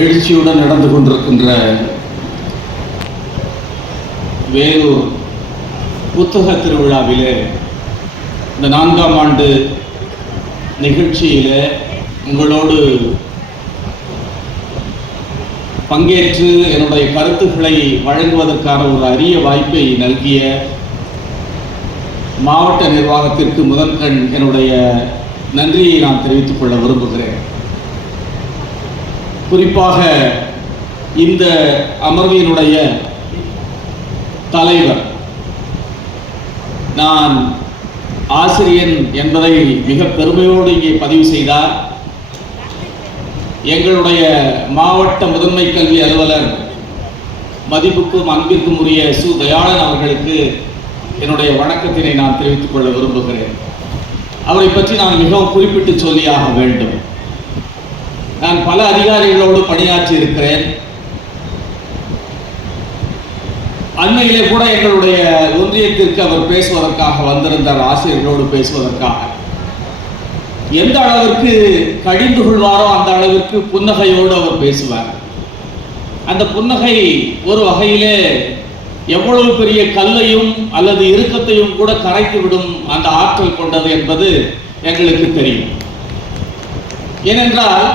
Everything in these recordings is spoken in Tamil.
எழுச்சியுடன் நடந்து கொண்டிருக்கின்ற வேலூர் புத்தக திருவிழாவிலே இந்த 4ஆம் ஆண்டு நிகழ்ச்சியில் உங்களோடு பங்கேற்று என்னுடைய கருத்துக்களை வழங்குவதற்கான ஒரு அரிய வாய்ப்பை நல்கிய மாவட்ட நிர்வாகத்திற்கு முதற்கண் என்னுடைய நன்றியை நான் தெரிவித்துக் கொள்ள விரும்புகிறேன். குறிப்பாக இந்த அமர்வினுடைய தலைவர், நான் ஆசிரியன் என்பதை மிக பெருமையோடு இங்கே பதிவு செய்தார். எங்களுடைய மாவட்ட முதன்மை கல்வி அலுவலர் மதிப்புக்கும் அன்பிற்கும் உரிய சு தயாளன் அவர்களுக்கு என்னுடைய வணக்கத்தினை நான் தெரிவித்துக் கொள்ள விரும்புகிறேன். அவரை பற்றி நான் மிகவும் குறிப்பிட்டு சொல்லியாக வேண்டும். நான் பல அதிகாரிகளோடு பணியாற்றி இருக்கிறேன். அண்மையிலே கூட எங்களுடைய ஒன்றியத்திற்கு அவர் பேசுவதற்காக வந்திருந்தார், ஆசிரியர்களோடு பேசுவதற்காக. எந்த அளவிற்கு கடிந்து கொள்வாரோ அந்த அளவிற்கு புன்னகையோடு அவர் பேசுவார். அந்த புன்னகை ஒரு வகையிலே எவ்வளவு பெரிய கல்லையும் அல்லது இறுக்கத்தையும் கூட கரைத்து விடும் அந்த ஆற்றல் கொண்டது என்பது எங்களுக்கு தெரியும். ஏனென்றால்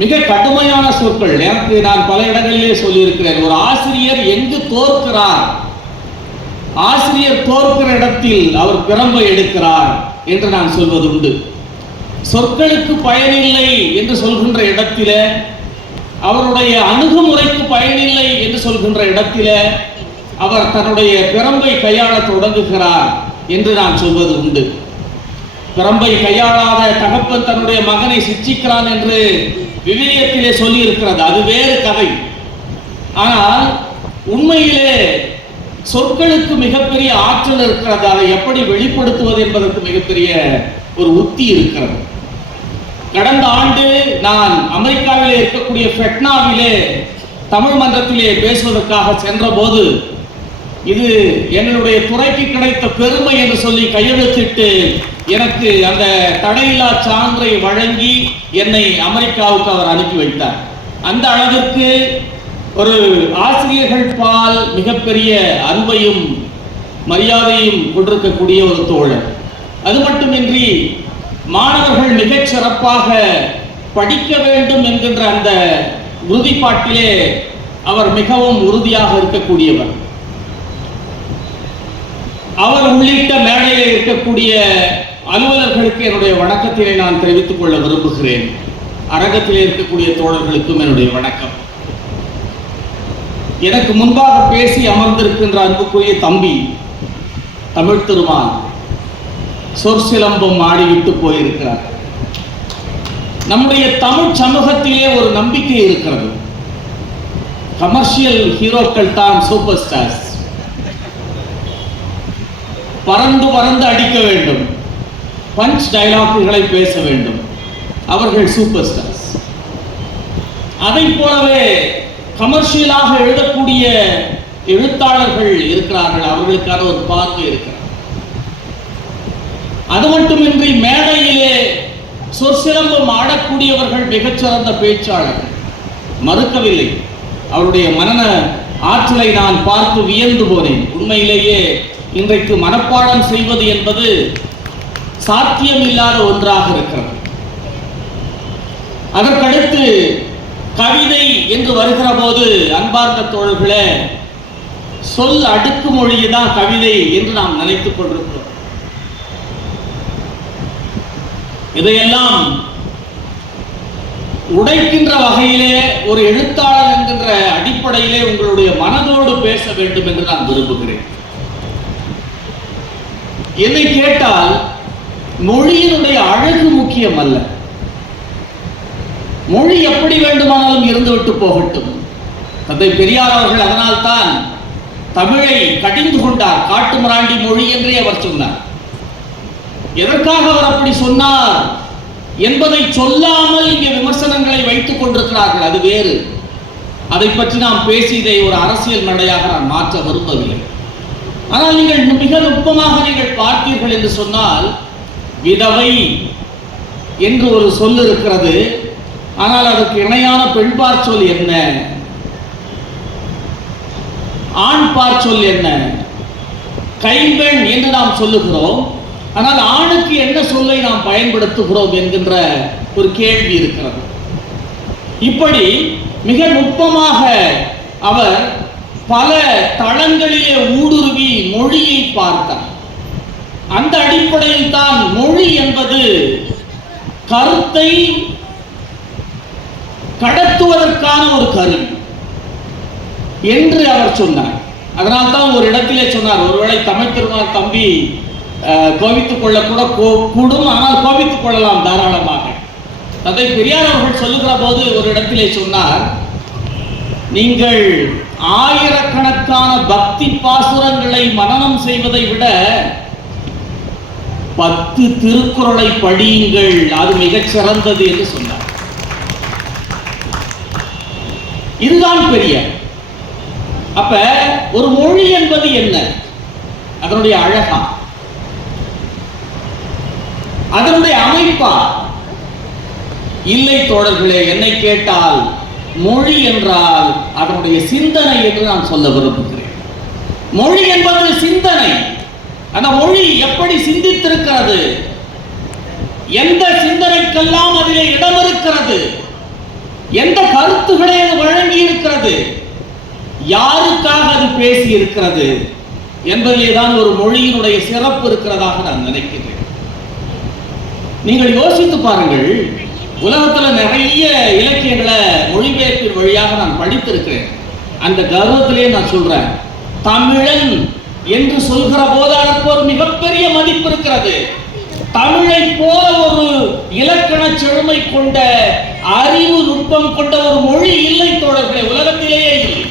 மிக கடுமையான சொற்கள் எனக்கு நான் பல இடங்களிலே சொல்லியிருக்கிறேன். ஒரு ஆசிரியர் எங்கு தோற்கிறார், ஆசிரியர் தோற்கிற இடத்தில் அவர் பிரம்பை எடுக்கிறார் என்று நான் சொல்வது உண்டு. சொற்களுக்கு பயனில்லை என்று சொல்கின்ற இடத்திலே, அவருடைய அணுகுமுறைக்கு பயனில்லை என்று சொல்கின்ற இடத்திலே அவர் தன்னுடைய பிரம்பை கையாள தொடங்குகிறார் என்று நான் சொல்வது உண்டு. பிரம்பை கையாளாத தகப்பன் தன்னுடைய மகனை சிட்சிக்கிறான் என்று விவிலியத்திலே சொல்லி இருக்கிறது. அது வேறு கதை. ஆனால் உண்மையிலே சொற்களுக்கு மிகப்பெரிய ஆற்றல் இருக்கிறது. அதை எப்படி வெளிப்படுத்துவது என்பதற்கு மிகப்பெரிய ஒரு உத்தி இருக்கிறது. கடந்த ஆண்டு நான் அமெரிக்காவிலே இருக்கக்கூடிய ஃபெட்னாவிலே தமிழ் மன்றத்திலே பேசுவதற்காக சென்ற போது, இது எங்களுடைய துறைக்கு கிடைத்த பெருமை என்று சொல்லி கையெழுத்திட்டு எனக்கு அந்த தடையில்லா சான்றை வழங்கி என்னை அமெரிக்காவுக்கு அவர் அனுப்பி வைத்தார். அந்த அளவிற்கு ஒரு ஆசிரியர்கள் பால் மிகப்பெரிய அன்பையும் மரியாதையும் கொண்டிருக்கக்கூடிய ஒரு தோழர். அது மட்டுமின்றி மாணவர்கள் மிகச் சிறப்பாக படிக்க வேண்டும் என்கின்ற அந்த உறுதிப்பாட்டிலே அவர் மிகவும் உறுதியாக இருக்கக்கூடியவர். அவர் உள்ளிட்ட மேடையில் இருக்கக்கூடிய அலுவலர்களுக்கு என்னுடைய வணக்கத்தினை நான் தெரிவித்துக் கொள்ள விரும்புகிறேன். அரங்கத்தில் இருக்கக்கூடிய தோழர்களுக்கும் என்னுடைய வணக்கம். எனக்கு முன்பாக பேசி அமர்ந்திருக்கின்ற அன்புக்குரிய தம்பி தமிழ் திருமான் சொற்சிலம்பம் ஆடிவிட்டு போயிருக்கிறார். நம்முடைய தமிழ் சமூகத்திலே ஒரு நம்பிக்கை இருக்கிறது. கமர்ஷியல் ஹீரோக்கள் தான் சூப்பர் ஸ்டார்ஸ். பறந்து பறந்து அடிக்க வேண்டும், பஞ்ச் டயலாக்குகளை பேச வேண்டும், அவர்கள் சூப்பர் ஸ்டார்ஸ். அதை போலவே கமர்ஷியலாக எழுதக்கூடிய எழுத்தாளர்கள் இருக்கிறார்கள், அவர்களுக்கான ஒரு பார்வை இருக்கிறார். அது மட்டுமின்றி மேடையிலே சொற்சிலம்பம் ஆடக்கூடியவர்கள் மிகச்சிறந்த பேச்சாளர்கள், மறுக்கவில்லை. அவருடைய மனன ஆற்றலை நான் பார்த்து வியந்து போனேன். உண்மையிலேயே இன்றைக்கு மனப்பாடம் செய்வது என்பது சாத்தியம் இல்லாத ஒன்றாக இருக்கிறது. அதற்கடுத்து கவிதை என்று வருகிற போது அன்பார்ந்த தோழர்களே, சொல் அடுக்கு மொழிதான் கவிதை என்று நாம் நினைத்துக் கொண்டிருக்கிறோம். இதையெல்லாம் உடைக்கின்ற வகையிலே ஒரு எழுத்தாளர் என்கின்ற அடிப்படையிலே உங்களுடைய மனதோடு பேச வேண்டும் என்று நான் விரும்புகிறேன். என்னை கேட்டால் மொழியினுடைய அழகு முக்கியம் அல்ல. மொழி எப்படி வேண்டுமானாலும் இருந்துவிட்டு போகட்டும். தந்தை பெரியார் அவர்கள் அதனால்தான் தமிழை கடிந்து கொண்டார். காட்டுமிராண்டி மொழி என்றே அவர் சொன்னார். எதற்காக அவர் அப்படி சொன்னார் என்பதை சொல்லாமல் இங்கே விமர்சனங்களை வைத்துக் கொண்டிருக்கிறார்கள். அது வேறு. அதை பற்றி நாம் பேசி இதை ஒரு அரசியல் மேடையாக நான் மாற்ற விரும்பவில்லை. ஆனால் நீங்கள் மிக நுட்பமாக நீங்கள் பார்த்தீர்கள் என்று சொன்னால், விதவை என்று ஒரு சொல் இருக்கிறது. ஆனால் அதற்கு இணையான பெண் சொல் என்ன, ஆண் சொல் என்ன? கைம்பெண் என்று நாம் சொல்லுகிறோம், ஆனால் ஆணுக்கு என்ன சொல்லை நாம் பயன்படுத்துகிறோம் என்கின்ற ஒரு கேள்வி இருக்கிறது. இப்படி மிக நுட்பமாக அவர் பல தளங்களிலே ஊடுருவி மொழியை பார்த்தார். அந்த அடிப்படையில் தான் மொழி என்பது கருத்தை கடத்துவதற்கான ஒரு கருவி என்று அவர் சொன்னார். அதனால்தான் ஒரு இடத்திலே சொன்னார், ஒருவேளை தமிழ் திருமால் தம்பி கோபித்துக் கொள்ள கூட கூடும், ஆனால் கோபித்துக் கொள்ளலாம் தாராளமாக. தந்தை பெரியார் அவர்கள் சொல்லுகிற போது ஒரு இடத்திலே சொன்னார், நீங்கள் ஆயிரக்கணக்கான பக்தி பாசுரங்களை மனனம் செய்வதை விட 10 திருக்குறளை படியுங்கள், அது மிகச் சிறந்தது என்று சொன்னார். இதுதான் பெரிய. அப்ப ஒரு மொழி என்பது என்ன, அதனுடைய அழகா, அதனுடைய அமைப்பா? இல்லை தோழர்களே, என்னை கேட்டால் மொழி என்றால் அதனுடைய சிந்தனை என்று நான் சொல்ல விரும்புகிறேன். மொழி என்பது சிந்தனை. அந்த மொழி எப்படி சிந்தித்திருக்கிறது, எந்த சிந்தனைக்கெல்லாம் அதிலே இடம் இருக்கிறது, எந்த கருத்துக்களை அது வழங்கி இருக்கிறது, யாருக்காக அது பேசி இருக்கிறது என்பதிலேதான் ஒரு மொழியினுடைய சிறப்பு இருக்கிறதாக நான் நினைக்கிறேன். நீங்கள் யோசித்து பாருங்கள், உலகத்தில் நிறைய இலக்கியங்களை மொழிபெயர்ப்பின் வழியாக நான் படித்திருக்கிறேன். அந்த கர்வத்திலே நான் சொல்றேன், தமிழன் என்று சொல்கிற போது அதற்கு ஒரு மிகப்பெரிய மதிப்பு இருக்கிறது. தமிழை போல ஒரு இலக்கண செழுமை கொண்ட, அறிவு நுட்பம் கொண்ட ஒரு மொழி இல்லை தோழர்களே, உலகத்திலேயே இல்லை.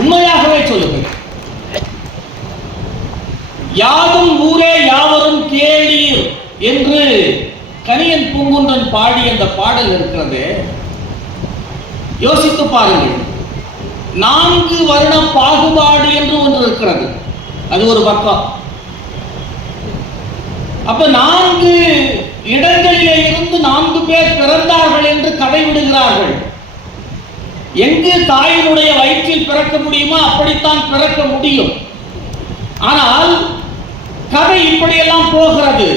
உண்மையாகவே சொல்லுகிறேன். யாதும் ஊரே யாவரும் கேளீர் என்று கணியன் பூங்குன்றன் பாடி அந்த பாடல் இருக்கிறது. யோசித்து பாருங்கள், 4 வருட பாகுபாடு என்று ஒன்று இருக்கிறது, அது ஒரு பக்கம். அப்ப 4 இடங்களிலே இருந்து 4 பேர் பிறந்தார்கள் என்று கதை விடுகிறார்கள். எங்கு தாயினுடைய வயிற்றில் பிறக்க முடியுமோ அப்படித்தான் பிறக்க முடியும். ஆனால் கதை இப்படியெல்லாம் போகிறது.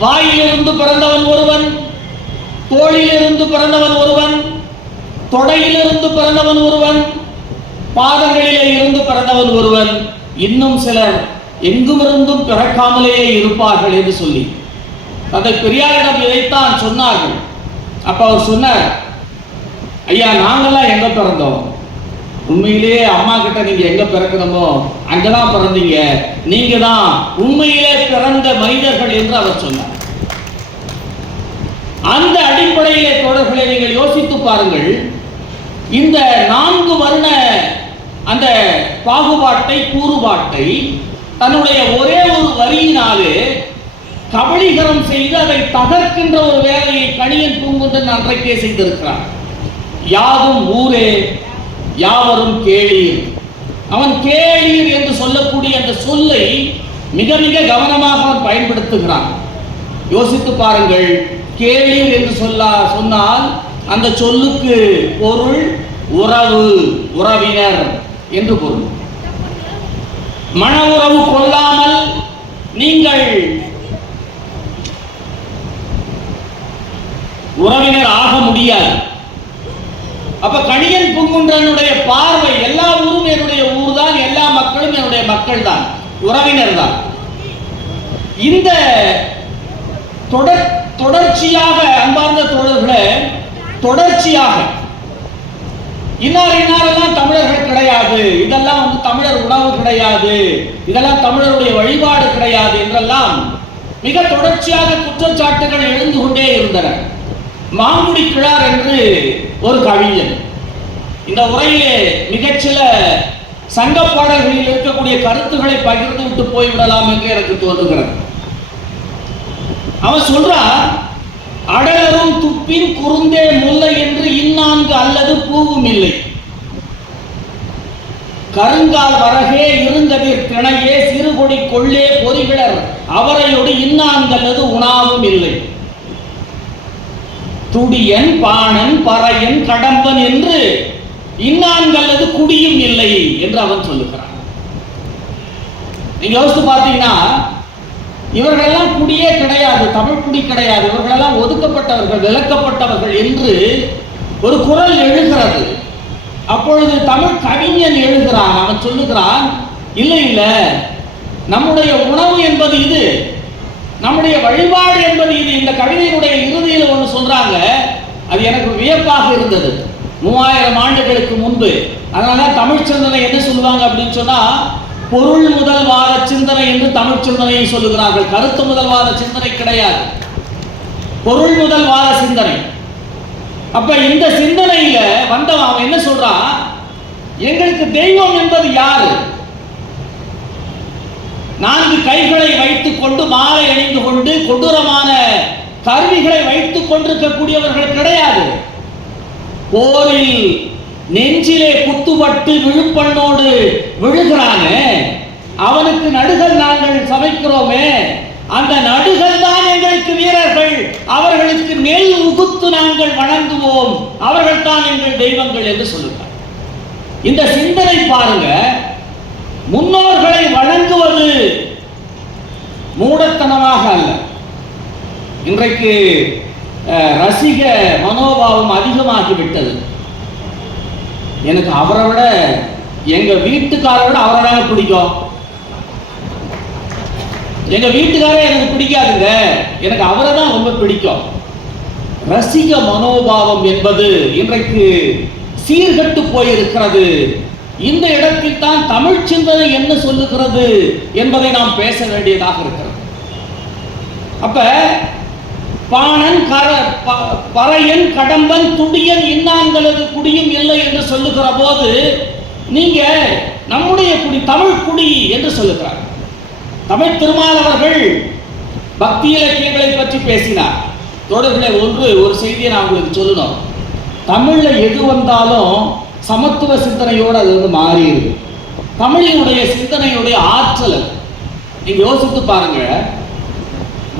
வாயிலிருந்து பிறந்தவன் ஒருவன், தோளிலிருந்து பிறந்தவன் ஒருவன், தொடையிலிருந்து பிறந்தவன் ஒருவன், பாதங்களிலே இருந்து பிறந்தவன் ஒருவன், இன்னும் சிலர் எங்குமிருந்தும் பிறக்காமலேயே இருப்பார்கள் என்று சொல்லி தந்தை பெரியாரிடம் இதைத்தான் சொன்னார்கள். அப்ப அவர் சொன்னார், ஐயா நாங்கெல்லாம் எங்க பிறந்தோம், உண்மையிலேயே அம்மா கிட்ட நீங்க எங்க பிறக்கணுமோ அங்கதான் பிறந்தீங்க, நீங்க தான் உண்மையிலே பிறந்த மனிதர்கள் என்று அவர் சொன்னார். அந்த அடிப்படையிலே தோழர்களை நீங்கள் யோசித்து பாருங்கள். இந்த 4 வருட அந்த பாகுபாட்டை, கூறுபாட்டை தன்னுடைய ஒரே ஒரு வரியினாலே கபலீகரம் செய்து அதை தகர்க்கின்ற ஒரு வேலையை கணியன் பூங்குன்றன் அன்றைக்கே செய்திருக்கிறார். யாதும் ஊரே யாவரும் கேளீர். அவன் கேளீர் என்று சொல்லக்கூடிய அந்த சொல்லை மிக மிக கவனமாக அவன் பயன்படுத்துகிறான். யோசித்து பாருங்கள், கேளீர் என்று சொன்னால் அந்த சொல்லுக்கு பொருள் உறவு, உறவினர் என்று பொருள். மன உறவு கொள்ளாமல் நீங்கள் உறவினர் ஆக முடியாது. அப்ப கணியன் பூங்குன்றனுடைய பார்வை, எல்லா ஊரும் என்னுடைய ஊர் தான், எல்லா மக்களும் என்னுடைய மக்கள் தான், உறவினர் தான். இந்த தொடர்ச்சியாக அன்பார்ந்த தோழர்களே, தொடர்ச்சியாக இன்னாரெல்லாம் தமிழர்கள் கிடையாது, இதெல்லாம் தமிழர் உணவு கிடையாது, இதெல்லாம் தமிழருடைய வழிபாடு கிடையாது என்றெல்லாம் மிக தொடர்ச்சியாக குற்றச்சாட்டுகள் எழுந்து கொண்டே இருந்தன. மாங்குடி கிழார் என்று ஒரு கவிஞன் இந்த உரையிலே மிகச்சில சங்க பாடல்களில் இருக்கக்கூடிய கருத்துக்களை பகிர்ந்து விட்டு போய்விடலாம் என்று எனக்கு தோன்றுகிறது. அவன் சொல்றான், அடலரும் துப்பின் குறுந்தே முல்லை என்று இன்னான்கு அல்லது பூவும் இல்லை, கருங்கால் வரகே இருங்கதிர் திணையே சிறுகொடி கொள்ளே பொறிகிழர் அவரையோடு இன்னான்கு அல்லது உணாவும் இல்லை. துடியன், பாணன், பறையன், கடம்பன் என்று இன்னான்களது குடியும் இல்லை என்று அவன் சொல்லுகிறான். நீங்க யோசித்து பார்த்தீங்கன்னா இவர்களெல்லாம் குடியே கிடையாது, தமிழ் குடி கிடையாது, இவர்களெல்லாம் ஒதுக்கப்பட்டவர்கள், விலக்கப்பட்டவர்கள் என்று ஒரு குரல் எழுகிறது. அப்பொழுது தமிழ் கவிஞன் எழுகிறான். அவன் சொல்லுகிறான், இல்லை இல்லை, நம்முடைய உணவு என்பது இது, நம்முடைய வழிபாடு என்பது இது. இந்த கவிதையினுடைய இறுதியில் ஒன்று சொல்றாங்க, அது எனக்கு வியப்பாக இருந்தது. 3000 ஆண்டுகளுக்கு முன்பு. அதனால தமிழ் சிந்தனை என்ன சொல்லுவாங்க அப்படின்னு சொன்னா, பொருள் முதல்வாத சிந்தனை என்று தமிழ் சிந்தனையை சொல்லுகிறார்கள். கருத்து முதல்வாத சிந்தனை கிடையாது, பொருள் முதல்வாத சிந்தனை. அப்ப இந்த சிந்தனையில வந்தவன் அவன் என்ன சொல்றான், எங்களுக்கு தெய்வம் என்பது யாரு? 4 கைகளை வைத்துக் கொண்டு, மாலை அணிந்து கொண்டு, கொடூரமான கருவிகளை வைத்துக் கொண்டிருக்கக்கூடியவர்கள் கிடையாது. போரில் நெஞ்சிலே குத்துப்பட்டு விழுப்பண்ணோடு விழுகிறானே, அவனுக்கு நடுகள் நாங்கள் சமைக்கிறோமே, அந்த நடுகள் தான் எங்களுக்கு வீரர்கள், அவர்களுக்கு நெல் உகுத்து நாங்கள் வணங்குவோம், அவர்கள் தான் எங்கள் தெய்வங்கள் என்று சொல்லுகிறார். இந்த சிந்தனை பாருங்க. முன்னோர்களை வணங்குவது மூடத்தனமாக அல்ல. இன்றைக்கு ரசிக மனோபாவம் அதிகமாகிவிட்டது. எனக்கு அவரை விட, எங்க வீட்டுக்காரரை விட அவரை தான் பிடிக்கும். எங்க வீட்டுக்காரே எனக்கு பிடிக்காதுங்க, எனக்கு அவரை தான் ரொம்ப பிடிக்கும். ரசிக மனோபாவம் என்பது இன்றைக்கு சீர்கட்டு போயிருக்கிறது. இந்த இடத்தில் தான் தமிழ் சிந்தனை என்ன சொல்லுகிறது என்பதை நாம் பேச வேண்டியதாக இருக்கிறது. அப்ப பாணன், பறையன், கடம்பன், துடியன் இன்னான்களது குடியும் இல்லை என்று சொல்லுகிற போது நீங்க நம்முடைய குடி, தமிழ் குடி என்று சொல்லுகிறார். தமிழ் திருமாவளவர்கள் பக்தி இலக்கியங்களை பற்றி பேசினார். தொடர்பில் ஒரு செய்தியை நான் உங்களுக்கு சொல்லணும். தமிழ்ல எது வந்தாலும் சமத்துவ சிந்தனையோடு அது மாறிடுது. தமிழினுடைய சிந்தனையுடைய ஆற்றல் நீங்க யோசித்து பாருங்க.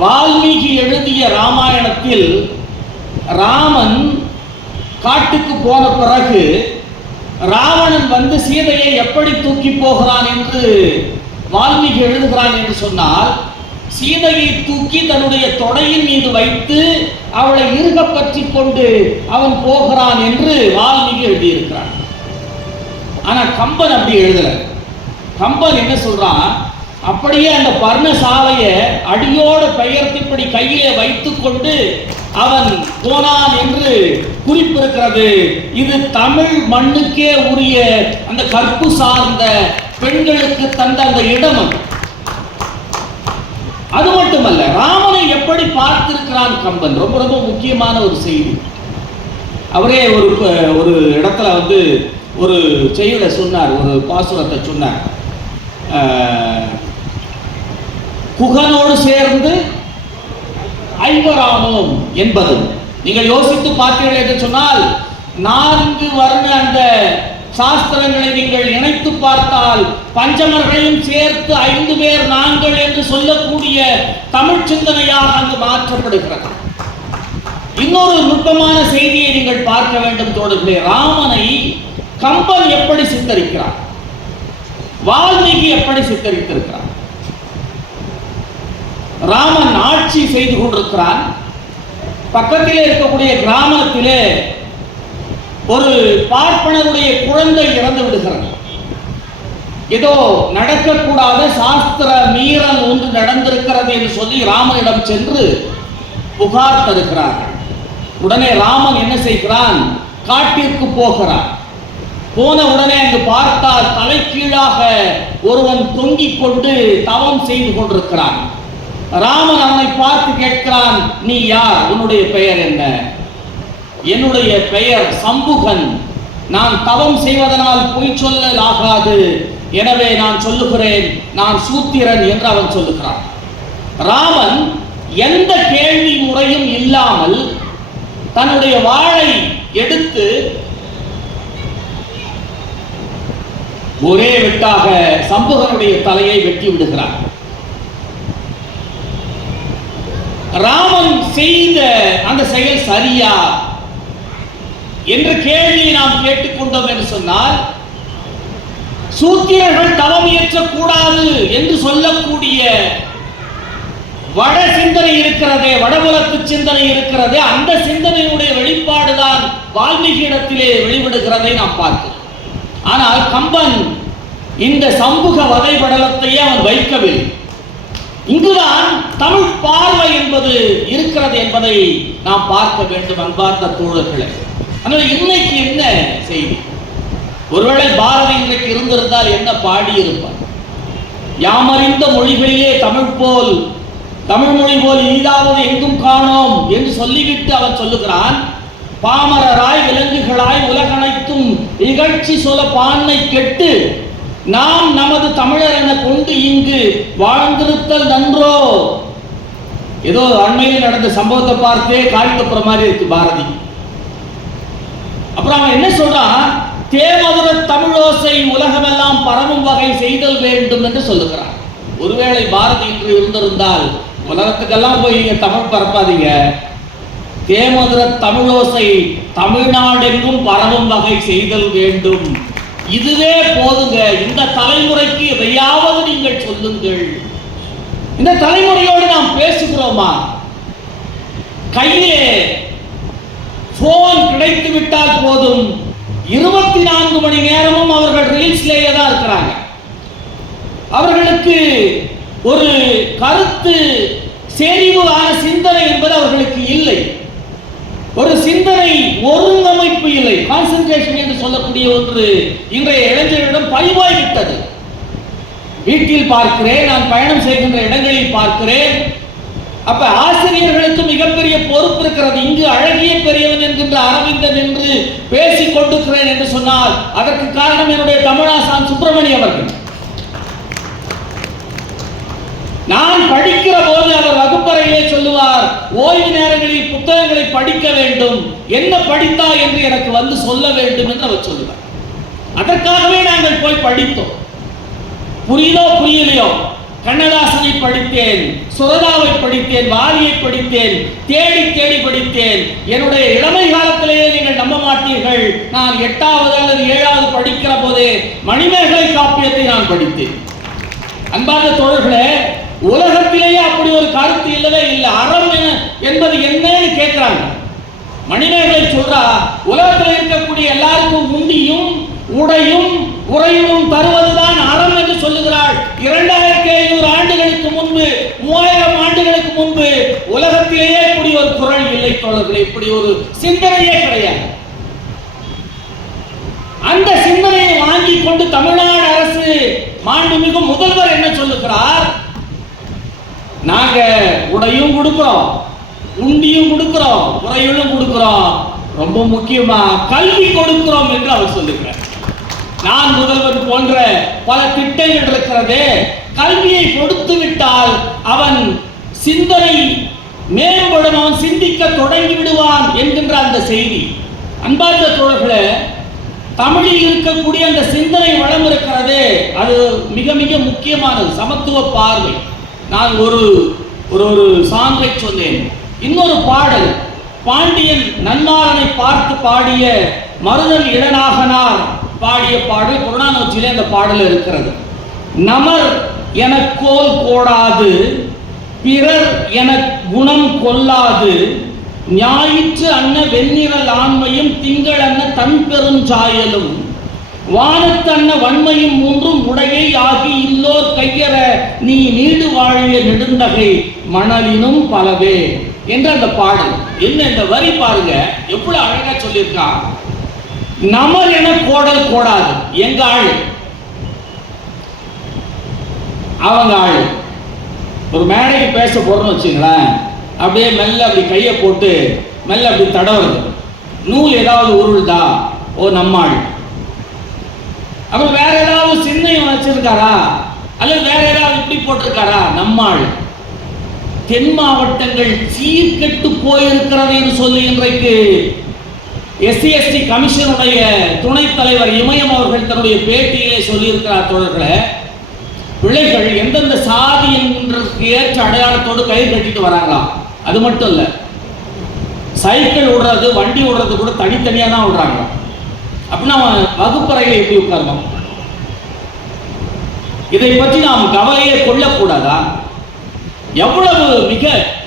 வால்மீகி எழுதிய ராமாயணத்தில் ராமன் காட்டுக்கு போன பிறகு ராவணன் வந்து சீதையை எப்படி தூக்கி போகிறான் என்று வால்மீகி எழுதுகிறான் என்று சொன்னால், சீதையை தூக்கி தன்னுடைய தொடையின் மீது வைத்து அவளை இறுக பற்றி கொண்டு அவன் போகிறான் என்று வால்மீகி எழுதியிருக்கிறான். ஆனா கம்பன் அப்படி எழுதல. கம்பன் என்ன சொல்றான், அப்படியே அந்த பர்ணசாலையை அடியோடு பெயர்த்திப்படி கையிலே வைத்துக் கொண்டு அவன் போனான் என்று குறிப்பிருக்கிறது. இது தமிழ் மண்ணுக்கே உரிய அந்த கற்பு சார்ந்த பெண்களுக்கு தந்த அந்த இடம். அது மட்டுமல்ல, ராமனை எப்படி பார்த்திருக்கிறான் கம்பன், ரொம்ப ரொம்ப முக்கியமான ஒரு செய்தி. அவரே ஒரு இடத்துல வந்து ஒரு செய்தியை சொன்னார், ஒரு பாசுரத்தை சொன்னார். குகனோடு சேர்ந்து ஐவரானோம் என்பது. நீங்கள் யோசித்து பார்த்தீர்கள் என்று சொன்னால் 4 வர்ண அந்த சாஸ்திரங்களை நீங்கள் இணைத்து பார்த்தால் பஞ்சமர்களையும் சேர்த்து 5 பேர் நாங்கள் என்று சொல்லக்கூடிய தமிழ் சிந்தனையாக அங்கு மாற்றப்படுகிறது. இன்னொரு நுட்பமான செய்தியை நீங்கள் பார்க்க வேண்டும் தோழர்களே. ராமனை கம்பன் எப்படி சித்தரிக்கிறார், வால்மீகி எப்படி சித்தரித்திருக்கிறார். ராமன் ஆட்சி செய்து கொண்டிருக்கிறான். பக்கத்திலே இருக்கக்கூடிய கிராமத்திலே ஒரு பார்ப்பனருடைய குழந்தை இறந்து விடுகிறது. ஏதோ நடக்கக்கூடாத சாஸ்திர மீறல் ஒன்று நடந்திருக்கிறது என்று சொல்லி ராமனிடம் சென்று புகார் தருகிறார்கள். உடனே ராமன் என்ன செய்கிறான், காட்டிற்கு போகிறான். போன உடனே அங்கு பார்த்தால் தலைகீழாக ஒருவன் தொங்கிக் கொண்டு தவம் செய்து கொண்டிருக்கிறான். ராமன் அவனை பார்த்து கேட்கிறான், நீ யார், உன்னுடைய பெயர் என்ன? என்னுடைய பெயர் சம்புகன், நான் தவம் செய்வதனால் பொய் சொல்லல் ஆகாது, எனவே நான் சொல்லுகிறேன், நான் சூத்திரன் என்று அவன் சொல்லுகிறான். ராமன் எந்த கேள்வி முறையும் இல்லாமல் தன்னுடைய வாளை எடுத்து ஒரே வெட்டாக சம்புகனுடைய தலையை வெட்டி விடுகிறார். ராமன் செய்த அந்த செயல் சரியா என்ற கேள்வியை நாம் கேட்டுக்கொண்டோம் என்று சொன்னால், சூத்திரர்கள் தவம் இயற்றக்கூடாது என்று சொல்லக்கூடிய வட சிந்தனை இருக்கிறதே, வடபுலத்து சிந்தனை இருக்கிறதே, அந்த சிந்தனையுடைய வெளிப்பாடுதான் வால்மீகி இடத்திலே வெளிப்படுகிறதை நாம் பார்க்கிறோம். ஆனால் கம்பன் இந்த சமூக வதைபடலத்தையே அவன் வைக்கவில்லை. இங்குதான் தமிழ் பார்வை என்பது இருக்கிறது என்பதை நாம் பார்க்க வேண்டும் அன்பார்ந்த தோழர்களே. ஆனால் இன்னைக்கு என்ன செய்தி? ஒருவேளை பாரதி இன்றைக்கு இருந்திருந்தால் என்ன பாடி இருப்பார்? யாமறிந்த மொழிகளிலே தமிழ் மொழி போல் இனிதாவது எங்கும் காணோம் என்று சொல்லிவிட்டு அவன் சொல்லுகிறான், பாமரராய் விலங்குகளாய் உலகனைத்தும் இகழ்ச்சி சொல்ல பான்மை கெட்டு நாம் நமது தமிழர் என கொண்டு இங்கு வாழ்ந்திருத்தல் நன்றோ. ஏதோ அண்மையில் நடந்த சம்பவத்தை பார்த்தே காய்த்தப்புற மாதிரி இருக்கு பாரதி. அப்புறம் அவன் என்ன சொல்றான்? தேமதுர தமிழோசை உலகமெல்லாம் பரவும் வகை செய்தல் வேண்டும் என்று சொல்லுகிறான். ஒருவேளை பாரதி இன்று இருந்திருந்தால் உலகத்துக்கெல்லாம் போய் இங்க தமிழ் பரப்பாதீங்க, தேமதுர தமிழோசை தமிழ்நாடெங்கும் பரவும் வகை செய்தல் வேண்டும், இதுவே போதுங்க, இந்த தலைமுறைக்கு எதையாவது நீங்கள் சொல்லுங்கள். இந்த தலைமுறையோடு நாம் பேசுகிறோமா? கையிலே போன் கிடைத்து விட்டால் போதும், 24 மணி நேரமும் அவர்கள் ரீல்ஸ்லேயே தான் இருக்கிறாங்க. அவர்களுக்கு ஒரு கருத்து செறிவான சிந்தனை என்பது அவர்களுக்கு இல்லை. ஒரு சிந்தனை ஒருங்கமைப்பு இல்லை, கான்சென்ட்ரேஷன் என்று சொல்லக்கூடிய ஒன்று இன்றைய இளைஞர்களிடம் பதிவாகிவிட்டது. வீட்டில் பார்க்கிறேன், நான் பயணம் செய்கின்ற இடங்களில் பார்க்கிறேன். அப்ப ஆசிரியர்களுக்கு மிகப்பெரிய பொறுப்பு இருக்கிறது. இங்கு அழகிய பெரியவன் என்கின்ற அரவிந்தன் என்று பேசிக் கொண்டிருக்கிறேன் என்று சொன்னால் அதற்கு காரணம் என்னுடைய தமிழாசான் சுப்பிரமணியம் அவர்கள். நான் படிக்கிற போது அவர் வகுப்பறையிலே சொல்லுவார், ஓய்வு நேரங்களில் புத்தகங்களை படிக்க வேண்டும், என்ன படித்தா என்று எனக்கு வந்து சொல்ல வேண்டும் என்று அவர் சொல்லுவார். அதற்காகவே நாங்கள் போய் படித்தோம். புரியுதோ புரியலையோ, கண்ணதாசனை படித்தேன், சுரதாவை படித்தேன், வாலியை படித்தேன், தேடி தேடி படித்தேன். என்னுடைய இளமை காலத்திலேயே நீங்கள் நம்ப மாட்டீர்கள், நான் 8வது அல்லது 7வது படிக்கிற போதே மணிமேகலை காப்பியத்தை நான் படித்தேன். அன்பார்ந்த தோழர்களே, உலகத்திலேயே அப்படி ஒரு கருத்து இல்லவே இல்லை. அறம் என்பது என்னன்னு கேட்கிறாங்க. மணிமேகலை சொல்றா, உலகத்தில் இருக்கக்கூடிய எல்லாருக்கும் உண்டியும் உடையும் உறையும் தருவதுதான் அறம் என்று சொல்லுகிறாள். 2500 ஆண்டுகளுக்கு முன்பு, 3000 ஆண்டுகளுக்கு முன்பு உலகத்திலேயே இப்படி ஒரு குரல் இல்லை தோழர்களே, இப்படி ஒரு சிந்தனையே கிடையாது. அந்த சிந்தனையை வாங்கி கொண்டு தமிழ்நாடு அரசு மாண்புமிகு முதல்வர் என்ன சொல்லுகிறார்? நாங்க உடையும் கொடுக்கிறோம், உண்டியும் கொடுக்கிறோம், உறையும் கொடுக்கிறோம், ரொம்ப முக்கியமா கல்வி கொடுக்கிறோம் என்று அவர் சொல்லுகிறார். நான் முதல்வர் போன்ற பல திட்டங்கள் இருக்கிறது. கல்வியை கொடுத்து விட்டால் அவன் சிந்தனை மேம்படும், அவன் சிந்திக்க தொடங்கி விடுவான் என்கின்ற அந்த செய்தி. அன்பார்ந்த தோழர்களே, தமிழில் இருக்கக்கூடிய அந்த சிந்தனை வளம் இருக்கிறது, அது மிக மிக முக்கியமானது. சமத்துவ பார்வை. நான் ஒரு ஒரு சாங்கை சொன்னேன். இன்னொரு பாடல், பாண்டியன் நன்னாரனை பார்த்து பாடிய மருதன் இளநாகனார் பாடிய பாடல் புறநானூற்றிலே அந்த பாடல் இருக்கிறது. நமர் என கோல் கோடாது, பிறர் என குணம் கொல்லாது, ஞாயிற்று அன்ன வெண்ணிறல் ஆண்மையும் திங்கள் அன்ன தன் பெரும் சாயலும், வானத்தன்ன வன்மையும் மூன்றும் உடையை ஆகி இல்லோர் கையற நீ நீடு வாழிய நெடுந்தகை மணலினும் பலவே என்ற அந்த பாடல். என்ன இந்த வரி பாருங்க, எவ்வளவு அழகா சொல்லியிருக்கான். நமர் என கோடல் கோடாது, எங்க ஆளு அவங்க ஆளு. ஒரு மேடைக்கு பேச போறோம்னு வச்சுங்களேன், அப்படியே மெல்ல அப்படி கையை போட்டு மெல்ல அப்படி தடவுறது, நூல் ஏதாவது உருள்தா, ஓ நம்மாள். அப்புறம் வேற ஏதாவது சின்னம் வச்சிருக்காரா, அல்லது வேற ஏதாவது இப்படி போட்டிருக்காரா, நம்மாள். தென் மாவட்டங்கள் சீர்கெட்டு போயிருக்கிறது என்று சொல்லி இன்றைக்கு SC/ST கமிஷனுடைய துணைத் தலைவர் இமயம் அவர்கள் தன்னுடைய பேட்டியிலே சொல்லியிருக்கிறார். தோழர்களே, பிள்ளைகள் எந்தெந்த சாதி என்கின்றதுக்கு ஏற்ற அடையாளத்தோடு கயிறு கட்டிட்டு வராங்களாம். அது மட்டும் இல்ல, சைக்கிள் விடுறது, வண்டி விடுறது கூட தனித்தனியா தான் விடுறாங்க. அப்படின்னா அவன் வகுப்பறையில எப்படி உட்காருவான்? இதை பற்றி நாம் கவலையே கொள்ளக்கூடாதா? எவ்வளவு மிக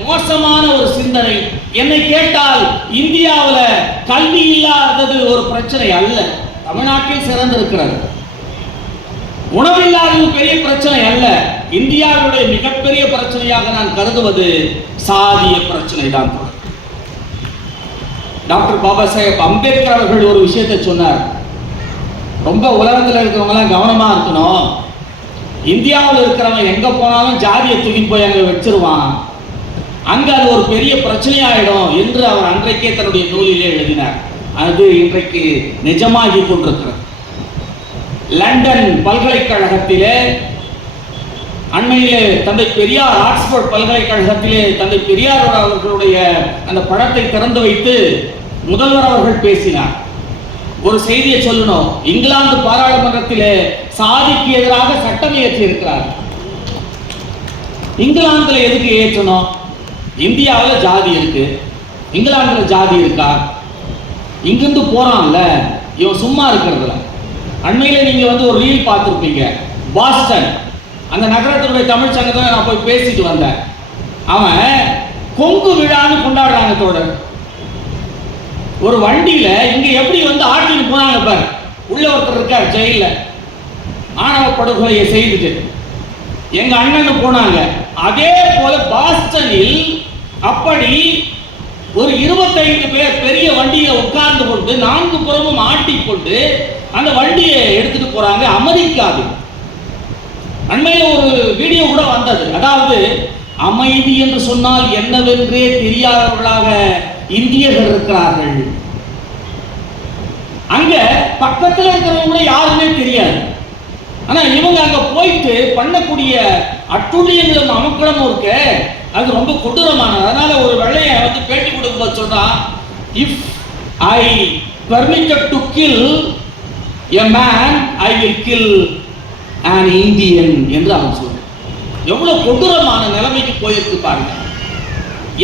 மோசமான ஒரு சிந்தனை. என்னை கேட்டால் இந்தியாவில் கல்வி இல்லாதது ஒரு பிரச்சனை அல்ல, தமிழ்நாட்டில் சிறந்திருக்கிறது. உணவில்லாதது பெரிய பிரச்சனை அல்ல. இந்தியாவுடைய மிகப்பெரிய பிரச்சனையாக நான் கருதுவது சாதிய பிரச்சனை தான். டாக்டர் பாபா சாஹேப் அம்பேத்கர் அவர்கள் ஒரு விஷயத்தை சொன்னார். ரொம்ப உலகத்தில் இருக்கிறவங்க எல்லாம் கவனமா இருக்கணும். இந்தியாவில் இருக்கிறவன் எங்க போனாலும் ஜாதியை தூக்கி போய் அங்க வச்சிருவான், அங்க அது ஒரு பெரிய பிரச்சனையாயிடும் என்று அவர் அன்றைக்கே தன்னுடைய நூலிலே எழுதினார். அது இன்றைக்கு நிஜமாகி கொண்டிருக்கிறது. லண்டன் பல்கலைக்கழகத்திலே அண்மையிலே தந்தை பெரியார், ஆக்ஸ்போர்ட் பல்கலைக்கழகத்திலே தந்தை பெரியார் அவர்களுடைய அந்த படத்தை திறந்து வைத்து முதல்வர் அவர்கள் பேசினார். ஒரு செய்தியை சொல்லணும். இங்கிலாந்து பாராளுமன்றத்திலே சாதிக்கு எதிராக சட்டம் இயற்றி இருக்கிறார். இங்கிலாந்துல எதுக்கு ஏற்றணும்? இந்தியாவில் ஜாதி இருக்கு, இங்கிலாந்துல ஜாதி இருக்கா? இங்கிருந்து போறான்ல, இவன் சும்மா இருக்கிறதுல. அண்மையில நீங்க ஒரு ரீல் பார்த்துருப்பீங்க. பாஸ்டன் அந்த நகரத்தினுடைய தமிழ் சங்கத்தில் நான் போய் பேசிட்டு வந்தேன். அவன் கொங்கு விழான்னு கொண்டாடுறாங்க தோழர். ஒரு வண்டியில இங்க எப்படி ஆட்டின்னு போனாங்க பாரு. உள்ள ஒருத்தர் இருக்கார் ஜெயில, ஆணவ படுகொலையை செய்துட்டு. எங்க அண்ணன் போனாங்க. அதே போல பாஸ்டனில் அப்படி ஒரு 25 பேர் பெரிய வண்டியை உட்கார்ந்து கொண்டு 4 புறமும் ஆட்டிக்கொண்டு அந்த வண்டியை எடுத்துட்டு போறாங்க. அமெரிக்காவில் அண்மையில் ஒரு வீடியோ கூட வந்தது. அதாவது அமைதி என்று சொன்னால் என்னவென்றே தெரியாதவர்களாக இந்தியர்கள் இருக்கிறார்கள். அங்க பக்கத்தில் இருக்கிறவங்க யாருமே தெரியாது. ஆனா இவங்க அங்க போயிட்டு பண்ணக்கூடிய அட்டுழியங்களும் அமக்களமும் இருக்கு, அது ரொம்ப கொடூரமானது. அதனால ஒரு வெள்ளைய பேட்டி கொடுக்கும்போது சொல்றான், if I permitted to kill a man, I will kill an Indian என்று அவன் சொல்றான். எவ்வளவு கொடூரமான நிலைமைக்கு போயிருக்கு பாருங்க.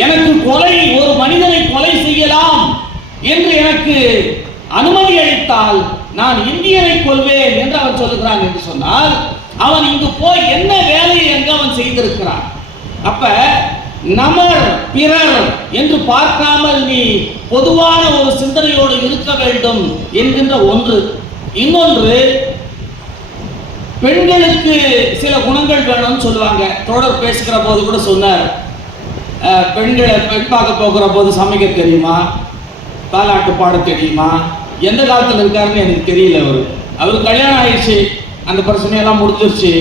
எனக்கு கொலை, ஒரு மனிதனை கொலை செய்யலாம் என்று எனக்கு அனுமதி அளித்தால் நான் இந்தியனை கொள்வேன் என்று அவன் சொல்லுகிறான் என்று சொன்னால், அவன் இங்கு போய் என்ன வேலையை எங்க அவன் செய்திருக்கிறான்? அப்ப நமர் பிறர் என்று பார்க்காமல் நீ பொதுவான ஒரு சிந்தனையோடு இருக்க வேண்டும் என்கின்ற ஒன்று. இன்னொன்று, பெண்களுக்கு சில குணங்கள் வேணும்னு சொல்லுவாங்க. தோழர் பேசுகிற போது கூட சொன்னார், பெண்களை பெண் பார்க்க போகிற போது சமைக்க தெரியுமா, தாலாட்டு பாட தெரியுமா? எந்த காலத்தில் இருக்காருன்னு எனக்கு தெரியல. அவருக்கு கல்யாணம் ஆயிடுச்சு, அந்த பிரச்சனையெல்லாம் முடிஞ்சிருச்சு.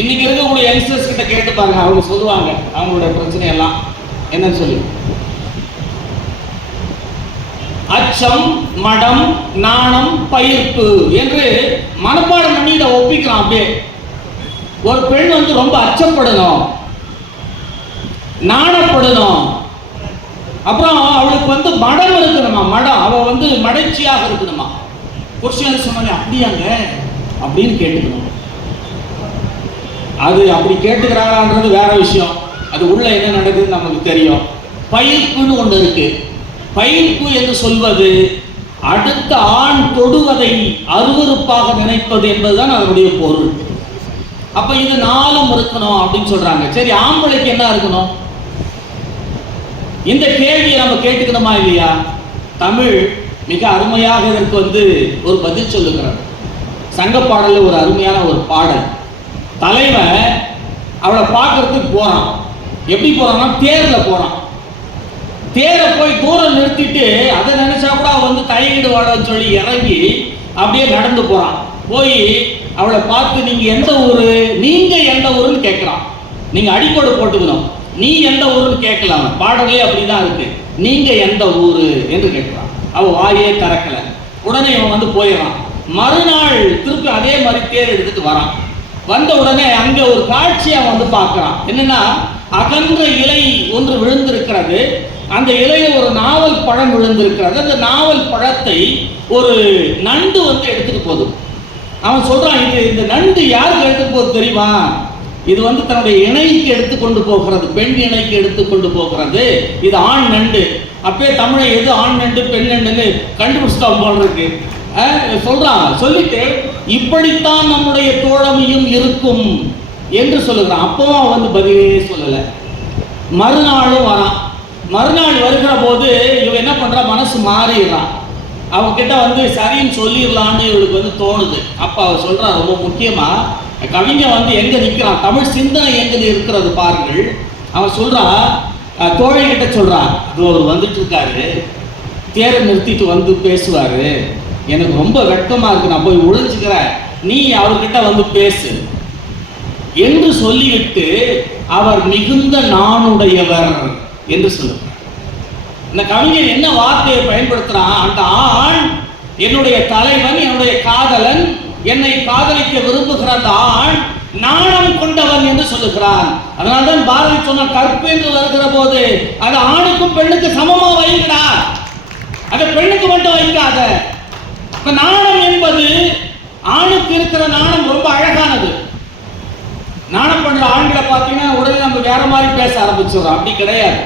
இன்னைக்கு இருக்கக்கூடிய யங்ஸ்டர்ஸ் கிட்ட கேட்டு பாருங்க, அவங்க சொல்லுவாங்க அவங்களுடைய பிரச்சனையெல்லாம் என்னன்னு சொல்லி. அச்சம், மடம், நாணம், பயிர்ப்பு என்று மனப்பாடம் பண்ணி இதை ஒப்பிக்கலாம். அப்படியே ஒரு பெண் ரொம்ப அச்சப்படணும், நாணப்படணும், அப்புறம் அவளுக்கு மடம் இருக்கணுமா, மடம், அவ மடைச்சியாக இருக்கணுமா. கொஸ்டின் சொன்னாங்க, அப்படியாங்க அப்படின்னு கேட்டுக்கணும். அது அப்படி கேட்டுக்கிறாங்கன்றது வேற விஷயம், அது உள்ள என்ன நடக்குதுன்னு நமக்கு தெரியும். பயிர்ப்புன்னு ஒன்று இருக்கு. பயிர்ப்பு என்று சொல்வது அடுத்த ஆண் தொடுவதை அருவருப்பாக நினைப்பது என்பதுதான் அதனுடைய பொருள். அப்ப இது 4ம் இருக்கணும் அப்படின்னு சொல்றாங்க. சரி, ஆம்பளைக்கு என்ன இருக்கணும்? இந்த கேள்வியை நம்ம கேட்டுக்கணுமா இல்லையா? தமிழ் மிக அருமையாக இதற்கு ஒரு பதில் சொல்லுகிறார். சங்க பாடல்ல ஒரு அருமையான ஒரு பாடல். தலைவன் அவளை பார்க்கறதுக்கு போறான். எப்படி போறான்னா, தேர்ல போறான். தேரை போய் தூரம் நிறுத்திட்டு அதை நினைச்சா கூட தயங்கிடுவாடன்னு சொல்லி இறங்கி அப்படியே நடந்து போறான். போய் அவளை பார்த்து, நீங்க எந்த ஊரு, நீங்க எந்த ஊருன்னு கேட்கிறான். நீங்க அடிக்கோடு போட்டுக்கணும், நீ எந்த ஊருன்னு கேட்கலாம். பாடலே அப்படிதான் இருக்கு. நீங்க எந்த ஊரு என்று கேட்கிறான். அவ வாயே திறக்கல. உடனே இவன் போயிடறான். மறுநாள் திருப்பி அதே மாதிரி தேர் எடுத்துட்டு வரான். வந்த உடனே அங்க ஒரு காட்சியை அவன் பார்க்கிறான். என்னன்னா, அகன்ற இலை ஒன்று விழுந்திருக்கிறது. அந்த இலையில ஒரு நாவல் பழம் விழுந்திருக்கிறது. அந்த நாவல் பழத்தை ஒரு நண்டு எடுத்துட்டு போகுது. அவன் சொல்றான், இந்த நண்டு யாருக்கு எடுத்துட்டு போகுது தெரியுமா? இது வந்து தன்னுடைய இணைக்கு எடுத்துக்கொண்டு போகிறது, பெண் இணைக்கு எடுத்துக்கொண்டு போகிறது. இது ஆண் நண்டு. அப்பே தமிழை எது ஆண் நண்டு பெண் நண்டுன்னு கண்டுபிடிச்சிட்டோம் போல் இருக்கு. சொல்றாங்க. சொல்லிட்டு இப்படித்தான் நம்முடைய தோழமையும் இருக்கும் என்று சொல்லுகிறான். அப்பவும் வந்து பதிலே சொல்லலை. மறுநாளும் வரான். மறுநாள் வருகிற போது இவன் என்ன பண்றா, மனசு மாறிடுறான். அவங்கிட்ட வந்து சரின்னு சொல்லிடலான்னு இவளுக்கு வந்து தோணுது. அப்ப அவ சொல்றா, ரொம்ப முக்கியமா கவிஞன் வந்து எங்க நிற்கிறான், தமிழ் சிந்தனை எங்க இருக்கிறது பாருங்கள். அவன் சொல்றா, தோழிகிட்ட சொல்றா, அது அவர் வந்துட்டு இருக்காரு, தேரை நிறுத்திட்டு வந்து பேசுவாரு, எனக்கு ரொம்ப வெட்கமா இருக்கு, நான் போய் ஒழிஞ்சுக்கிறேன், நீ அவர்கிட்ட வந்து பேசு என்று சொல்லிவிட்டு அவர் மிகுந்த நாணுடையவர் என்று சொல்லுகிறார். இந்த கவிஞன் என்ன வார்த்தையை பயன்படுத்துறான், அந்த ஆண் என்னுடைய தலைவன், என்னுடைய காதலன், என்னை காதலிக்க விரும்புகிற அந்த ஆண் நாணம் கொண்டவன் என்று சொல்லுகிறான். அதனால்தான் பாரதி சொன்ன கற்பு என்று வருகிற போது அது ஆணுக்கும் பெண்ணுக்கு சமமா வைங்கடா, அதை பெண்ணுக்கு மட்டும் வைக்காத. நாணம் என்பது ஆணுக்கு இருக்கிற நாணம் ரொம்ப அழகானது. நாணம் பண்ற ஆண்களை பார்த்தீங்கன்னா உடனே நம்ம வேற மாதிரி பேச ஆரம்பிச்சிடறோம். அப்படி கிடையாது.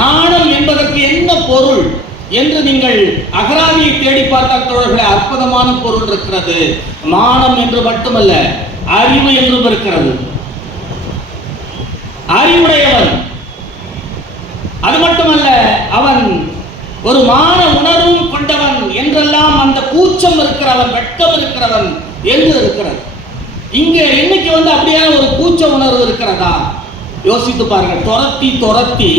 நாணம் என்பதற்கு என்ன பொருள் என்று நீங்கள் அகராதியை தேடி பார்த்தால் தோழர்களே, அற்புதமான பொருள் இருக்கிறது. மானம் என்று மட்டுமல்ல, அறிவு என்றும் இருக்கிறது. அறிவுடையவன், அது மட்டுமல்ல, அவன் ஒரு மான உணர்வும் கொண்டவன் என்றெல்லாம் அந்த கூச்சம் இருக்கிறவன், வெட்கம் இருக்கிறவன் என்று இருக்கிறது. இங்க இன்னைக்கு வந்து அப்படியே ஒரு கூச்ச உணர்வு இருக்கிறதா? யோசித்து பாருங்க. துரத்தி துரத்தி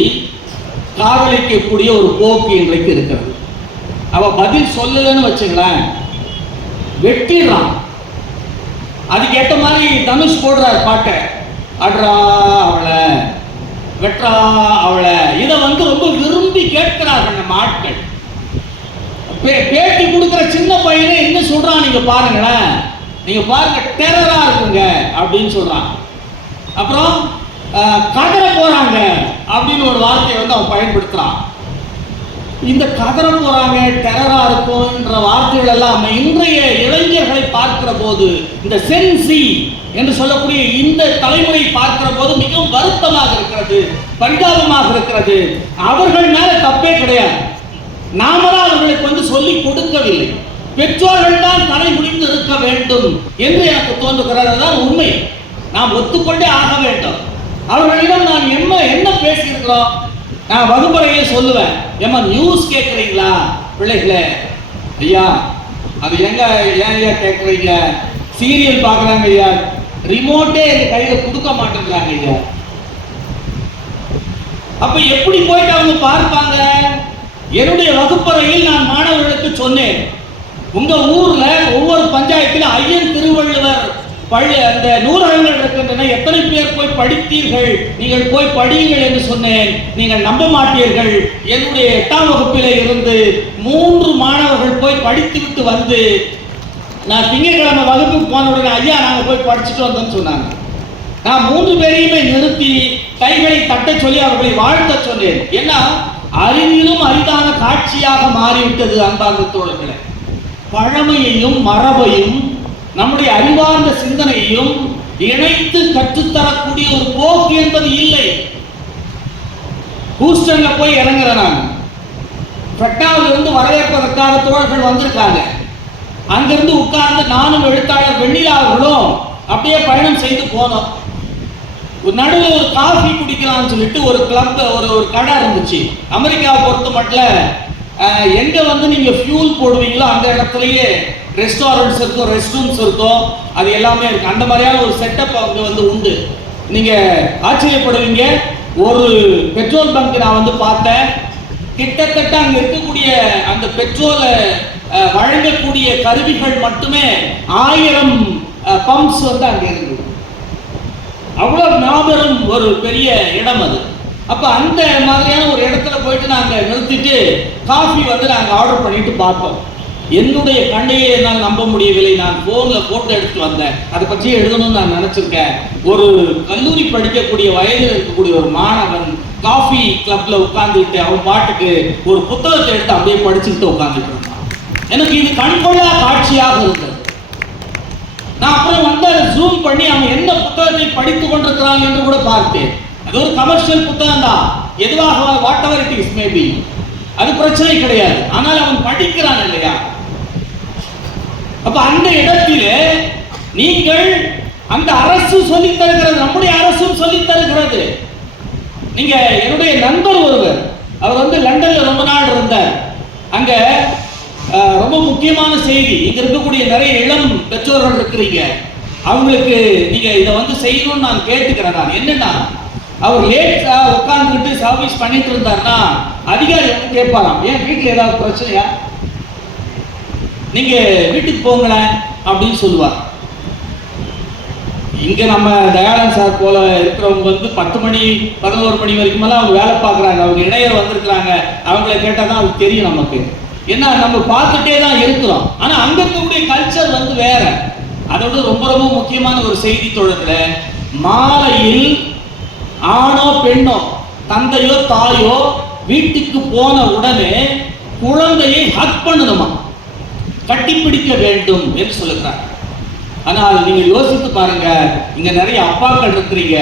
காதலிக்கக்கூடிய ஒரு போக்கு இன்றைக்கு இருக்கிறது. அவ பதில் சொல்லலன்னு வச்சுங்களேன், வெட்டிடுறான். அதுக்கேற்ற மாதிரி தனுஷ் போடுறாரு பாட்டை, அட்ரா அவளை, வெற்றா அவளை. இதை வந்து ரொம்ப விரும்பி கேட்கிறார்கள் நம்ம ஆட்கள். பேட்டி கொடுக்கிற சின்ன பையனை என்ன சொல்றான் நீங்க பாருங்களேன், நீங்க பாருங்க, டெரரா இருக்குங்க அப்படின்னு சொல்றான். அப்புறம் கதற போறாங்க அப்படின்னு ஒரு வார்த்தையை வந்து அவன் பயன்படுத்துறான். இந்த கதற போறாங்க, டெரரா இருக்கும்ன்ற வார்த்தைகள் எல்லாம் இன்றைய இளைஞர்களை பார்க்கிற போது, இந்த சென்சி என்று சொல்லக்கூடிய இந்த தலைமுறை பார்க்கிற போது மிகவும் வருத்தமாக இருக்கிறது, பரிதாபமாக இருக்கிறது. அவர்கள் மேல தப்பே கிடையாது. நாமதான் அவர்களுக்கு வந்து சொல்லி கொடுக்கவில்லை. பெற்றோர்கள் தான் தலை முடிந்து இருக்க வேண்டும் என்று எனக்கு தோன்றுகிறது. அதுதான் உண்மை. நாம் ஒத்துக்கொண்டே ஆக வேண்டும். அவர்களிடம் நான் என்ன பேசியிருக்கிறோம், நான் வகுப்பறையே சொல்லுவேன், ஏமா நியூஸ் கேட்குறீங்களா பிள்ளைகளே? ஐயா அது எங்க ஏன் ஐயா கேட்குறீங்க? சீரியல் பார்க்குறாங்க ஐயா, ரிமோட்டே எங்க கையில கொடுக்க மாட்டேங்கிறாங்க ஐயா. அப்ப எப்படி போயிட்டு அவங்க பார்ப்பாங்க? என்னுடைய வகுப்பறையில் நான் மாணவர்களுக்கு சொன்னேன், உங்க ஊர்ல ஒவ்வொரு பஞ்சாயத்திலும் ஐயன் திருவள்ளுவர் பள்ளி அந்த நூலகங்கள் இருக்கின்றன, எத்தனை பேர் போய் படித்தீர்கள்? நீங்கள் போய் படியுங்கள் என்று சொன்னேன். நீங்கள் நம்ப மாட்டீர்கள். என்னுடைய 8ஆம் வகுப்பிலே இருந்து 3 மாணவர்கள் போய் படித்து விட்டு வந்து, நான் திங்கட்கிழமை வகுப்புக்கு போன உடனே ஐயா நாங்க போய் படிச்சுட்டு வந்தோம்னு சொன்னாங்க. நான் 3 பேரையுமே நிறுத்தி கைகளை தட்ட சொல்லி அவர்களை வாழ்த்த சொன்னேன். ஏன்னா அறிவிலும் அரிதான காட்சியாக மாறிவிட்டது அன்பார்ந்த தோழர்களே. பழமையையும் மரபையும் நம்முடைய அறிவார்ந்த சிந்தனையையும் இணைத்து கற்றுத்தரக்கூடிய ஒரு போக்கு என்பது இல்லை. ஹூஸ்டன்ல போய் இறங்குறேன் நான். பட்டாவில் இருந்து வரவேற்பதற்காக தோழர்கள் வந்திருக்காங்க. அங்கிருந்து உட்கார்ந்து நானும் எழுத்தாளர் வெண்ணிலா அவர்களும் அப்படியே பயணம் செய்து போனோம். நடுவில் ஒரு காஃபி குடிக்கலாம்னு சொல்லிட்டு ஒரு கிளப், ஒரு கடை இருந்துச்சு. அமெரிக்காவை பொறுத்த மட்டும் எங்க வந்து நீங்க ஃபியூல் போடுவீங்களோ அந்த இடத்துலயே ரெஸ்டாரண்ட்ஸ் இருக்கும், ரெஸ்ட் ரூம்ஸ் இருக்கும், அது எல்லாமே இருக்கு. அந்த மாதிரியான ஒரு செட்டப் அங்க வந்து உண்டு. நீங்க ஆச்சரியப்படுவீங்க. ஒரு பெட்ரோல் பங்க் நான் வந்து பார்த்தேன். கிட்டத்தட்ட அங்க இருக்கக்கூடிய அந்த பெட்ரோலை வழங்கக்கூடிய கருவிகள் மட்டுமே 1000 பம்ப்ஸ் வந்து அங்க இருக்கு. அவ்வளவு மாபெரும் ஒரு பெரிய இடம் அது. அப்ப அந்த மாதிரியான ஒரு இடத்துல போயிட்டு நாங்க நிறுத்திட்டு காஃபி வந்து நாங்க ஆர்டர் பண்ணிட்டு பார்த்தோம். என்னுடைய கண்ணையே என்னால் நம்ப முடியவில்லை. நான் போன்ல போட்டோ எடுத்து வந்தேன். அதை பற்றி எழுதணும்னு நான் நினைச்சிருக்கேன். ஒரு கல்லூரி படிக்கக்கூடிய வயதில் இருக்கக்கூடிய ஒரு மாணவன் காஃபி கிளப்ல உட்கார்ந்துட்டு அவன் பாட்டுக்கு ஒரு புத்தகத்தை எடுத்து அப்படியே படிச்சுட்டு உட்கார்ந்துட்டு இருந்தான். எனக்கு இது கண்கொள்ளா காட்சியாக இருந்தது. நான் அப்புறம் வந்து அதை ஜூம் பண்ணி அவன் என்ன புத்தகத்தை படித்துக் கொண்டிருக்கிறான் என்று கூட பார்த்தேன். அது ஒரு கமர்ஷியல் புத்தகம் தான், எதுவாக what ever it is maybe, அது பிரச்சனை கிடையாது. ஆனால் அவன் படிக்கிறான் இல்லையா? அப்ப அந்த இடத்திலே நீங்கள் அந்த அரசு சொல்லி தருகிறது, நம்முடைய அரசும் சொல்லி தருகிறது. நீங்க என்னுடைய நண்பர் ஒருவர், அவர் வந்து லண்டன்ல ரொம்ப நாள் இருந்தார். அங்க ரொம்ப முக்கியமான செய்தி, இங்க இருக்கக்கூடிய நிறைய இளம் பெற்றோர்கள் இருக்கிறீங்க, அவங்களுக்கு நீங்க இதை வந்து செய்யணும்னு நான் கேட்டுக்கிறேன். நான் என்னன்னா, அவர் லேட்டா உட்கார்ந்துட்டு சர்வீஸ் பண்ணிட்டு இருந்தாருன்னா அதிகாரி வந்து கேட்பாராம், ஏன் வீட்டுல ஏதாவது பிரச்சனையா, நீங்க வீட்டுக்கு போங்களேன் அப்படின்னு சொல்லுவார். இங்க நம்ம தயானந்த் சார் போல இருக்கிறவங்க வந்து 10 மணி 11 மணி வரைக்கும் அவங்க வேலை பார்க்குறாங்க, அவங்க இணையர் வந்திருக்கிறாங்க, அவங்கள கேட்டால் தான் அது தெரியும் நமக்கு. ஏன்னா நம்ம பார்த்துட்டே தான் இருக்கிறோம். ஆனால் அங்கே இருக்கக்கூடிய கல்ச்சர் வந்து வேற. அதோட ரொம்ப ரொம்ப முக்கியமான ஒரு செய்தி தொடர்ல, மாலையில் ஆணோ பெண்ணோ தந்தையோ தாயோ வீட்டுக்கு போன உடனே குழந்தையை ஹக் பண்ணணுமா, கட்டிப்பிடிக்க வேண்டும் என்று சொல்லுகிறார். ஆனால் நீங்க யோசித்து பாருங்க, இங்க நிறைய அப்பாக்கள் இருக்கிறீங்க,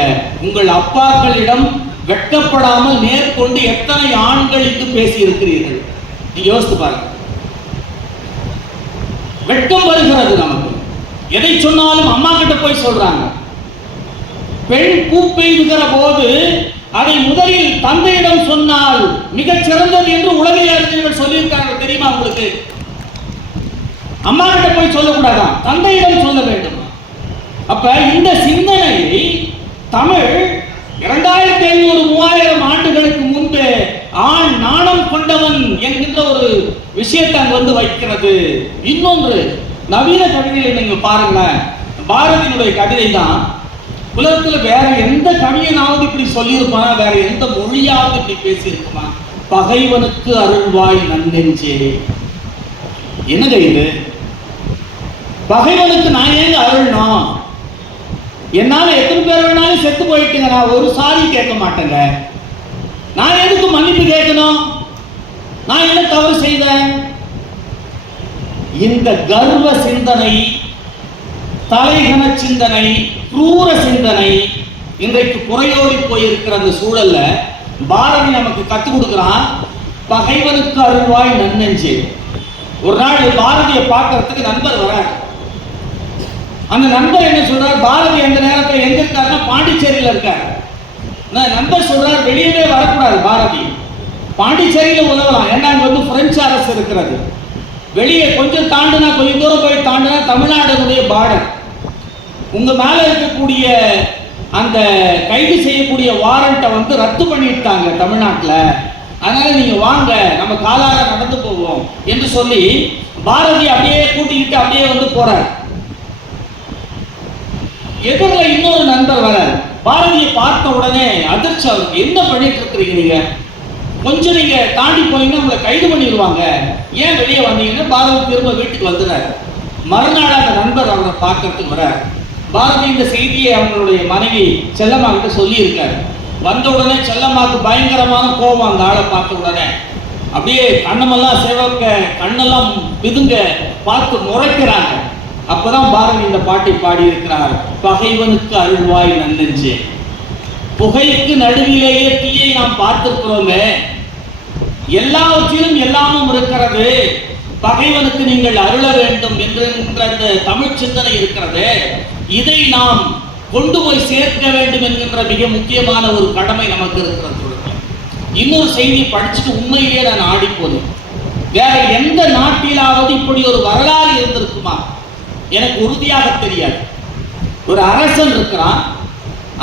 உங்கள் அப்பாக்களிடம் வெட்கப்படாமல் மேற்கொண்டு எத்தனை ஆண்கள் இங்கு பேசி இருக்கிறீர்கள். நீங்க யோசித்து பாருங்க, வெட்கம் வருகிறது நமக்கு. எதை சொன்னாலும் அம்மா கிட்ட போய் சொல்றாங்க. பெண் கூப்பெய்துகிற போது அதை முதலில் தந்தையிடம் சொன்னால் மிகச் சிறந்தது என்று உலகில் அறிஞர்கள் சொல்லியிருக்காங்க. தெரியுமா உங்களுக்கு? அம்மா கிட்ட போய் சொல்லக்கூடாதான், தந்தையிடம் சொல்ல வேண்டும். அப்ப இந்த சிந்தனையை தமிழ் 2500-3000 ஆண்டுகளுக்கு முன்பே ஆண் நாணம் கொண்டவன் என்கின்ற ஒரு விஷயத்தை அங்க வந்து வைக்கிறது. இன்னொன்று, நவீன கவிதையை நீங்க பாருங்களேன், பாரதியினுடைய கவிதை தான். உலகத்துல வேற எந்த கவியனாவது இப்படி சொல்லியிருப்பானா, வேற எந்த மொழியாவது இப்படி பேசியிருக்குமா? பகைவனுக்கு அருள்வாய் நன்னெஞ்சே. என்னங்க இது? பகைவனுக்கு நான் ஏங்க அருள்ணும்? என்னால எத்தனை பேர் வேணாலும் செத்து போயிட்டுங்க, நான் ஒரு சாரி கேட்க மாட்டேங்க. நான் எதுக்கு மன்னிப்பு கேட்கணும்? நான் என்ன தவறு செய்தேன்? இந்த கர்வ சிந்தனை, தலைகன சிந்தனை, क्रूर சிந்தனை இன்றைக்கு குறையோடி போயிருக்கிற அந்த சூழல்ல பாரதி நமக்கு கற்றுக் கொடுக்கிறான், பகைவனுக்கு அருள்வாய் நன்னெஞ்சே. ஒரு நாள் பாரதியை பார்க்கறதுக்கு நண்பர் வரார். அந்த நண்பர் என்ன சொல்றார், பாரதி அந்த நேரத்தில் எங்க இருக்காருன்னா பாண்டிச்சேரியில இருக்கார். நண்பர் சொல்றார், வெளியவே வரக்கூடாது பாரதி, பாண்டிச்சேரியில உதவலாம், ஏன்னா அங்க வந்து பிரெஞ்சு அரசு இருக்கிறது. வெளியே கொஞ்சம் தாண்டினா, கொஞ்சம் தூரம் போய் தாண்டினா தமிழ்நாடுடைய பார்டர். உங்க மேல இருக்கக்கூடிய அந்த கைது செய்யக்கூடிய வாரண்ட்டை வந்து ரத்து பண்ணிட்டாங்க தமிழ்நாட்டில், அதனால நீங்க வாங்க, நம்ம காலால நடந்து போவோம் என்று சொல்லி பாரதி அப்படியே கூட்டிக்கிட்டு அப்படியே வந்து போறார். எதிரில் இன்னொரு நண்பர் வர, பாரதியை பார்த்த உடனே அதிர்ச்சி, அவருக்கு என்ன பண்ணிட்டு இருக்கிறீங்க நீங்க, கொஞ்சம் நீங்க தாண்டி போனீங்கன்னா உங்களை கைது பண்ணிடுவாங்க, ஏன் வெளியே வந்தீங்கன்னா பாரதி திரும்ப வீட்டுக்கு வந்துடுறாரு. மறுநாள் அந்த நண்பர் அவரை பார்க்கறதுக்கு வர்றார். பாரதி இந்த செய்தியை அவங்களுடைய மனைவி செல்லம்மா கிட்ட சொல்லி இருக்காரு. வந்த உடனே செல்லம்மாக்கு பயங்கரமான கோபம், அந்த ஆளை பார்த்த உடனே அப்படியே கண்ணமெல்லாம் சிவக்க, கண்ணெல்லாம் பிதுங்க, பார்த்து முறைக்கிறாங்க. அப்பதான் பாரதி இந்த பாட்டை பாடி இருக்கிறார், பகைவனுக்கு அருள்வாய் நன்னெஞ்சே. புகைக்கு நடுவிலேயே தீயை நாம் பார்த்திருக்கிறோங்க, எல்லாவற்றிலும் எல்லாமும் இருக்கிறது, பகைவனுக்கு நீங்கள் அருள வேண்டும் என்கின்ற அந்த தமிழ் சிந்தனை இருக்கிறது. இதை நாம் கொண்டு போய் சேர்க்க வேண்டும் என்கின்ற மிக முக்கியமான ஒரு கடமை நமக்கு இருக்கிறது. இன்னொரு செய்தி படிச்சுட்டு உண்மையிலேயே நான் ஆடி போனேன். வேற எந்த நாட்டிலாவது இப்படி ஒரு வரலாறு இருந்திருக்குமா எனக்கு உறுதியாக தெரியாது. ஒரு அரசன் இருக்கிறான்,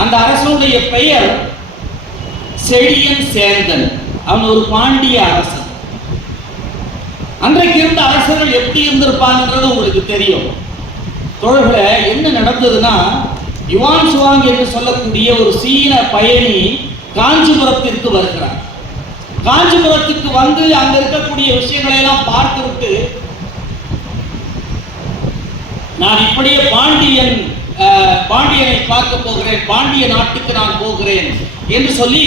அந்த அரசனுடைய பெயர் செழியன் சேந்தன். அவன் ஒரு பாண்டிய அரசன். அன்றைக்கு இருந்த அரசர்கள் எப்படி இருந்திருப்பான்ன்றது உங்களுக்கு தெரியும். தோழர்களே, என்ன நடந்ததுன்னா, யுவான் சுவாங் என்று சொல்லக்கூடிய ஒரு சீன பயணி காஞ்சிபுரத்திற்கு வருகிறார். காஞ்சிபுரத்துக்கு வந்து அங்க இருக்கக்கூடிய விஷயங்களை எல்லாம் பார்த்துவிட்டு, நான் இப்படியே பாண்டியனை பார்க்க போகிறேன், பாண்டிய நாட்டுக்கு நான் போகிறேன் என்று சொல்லி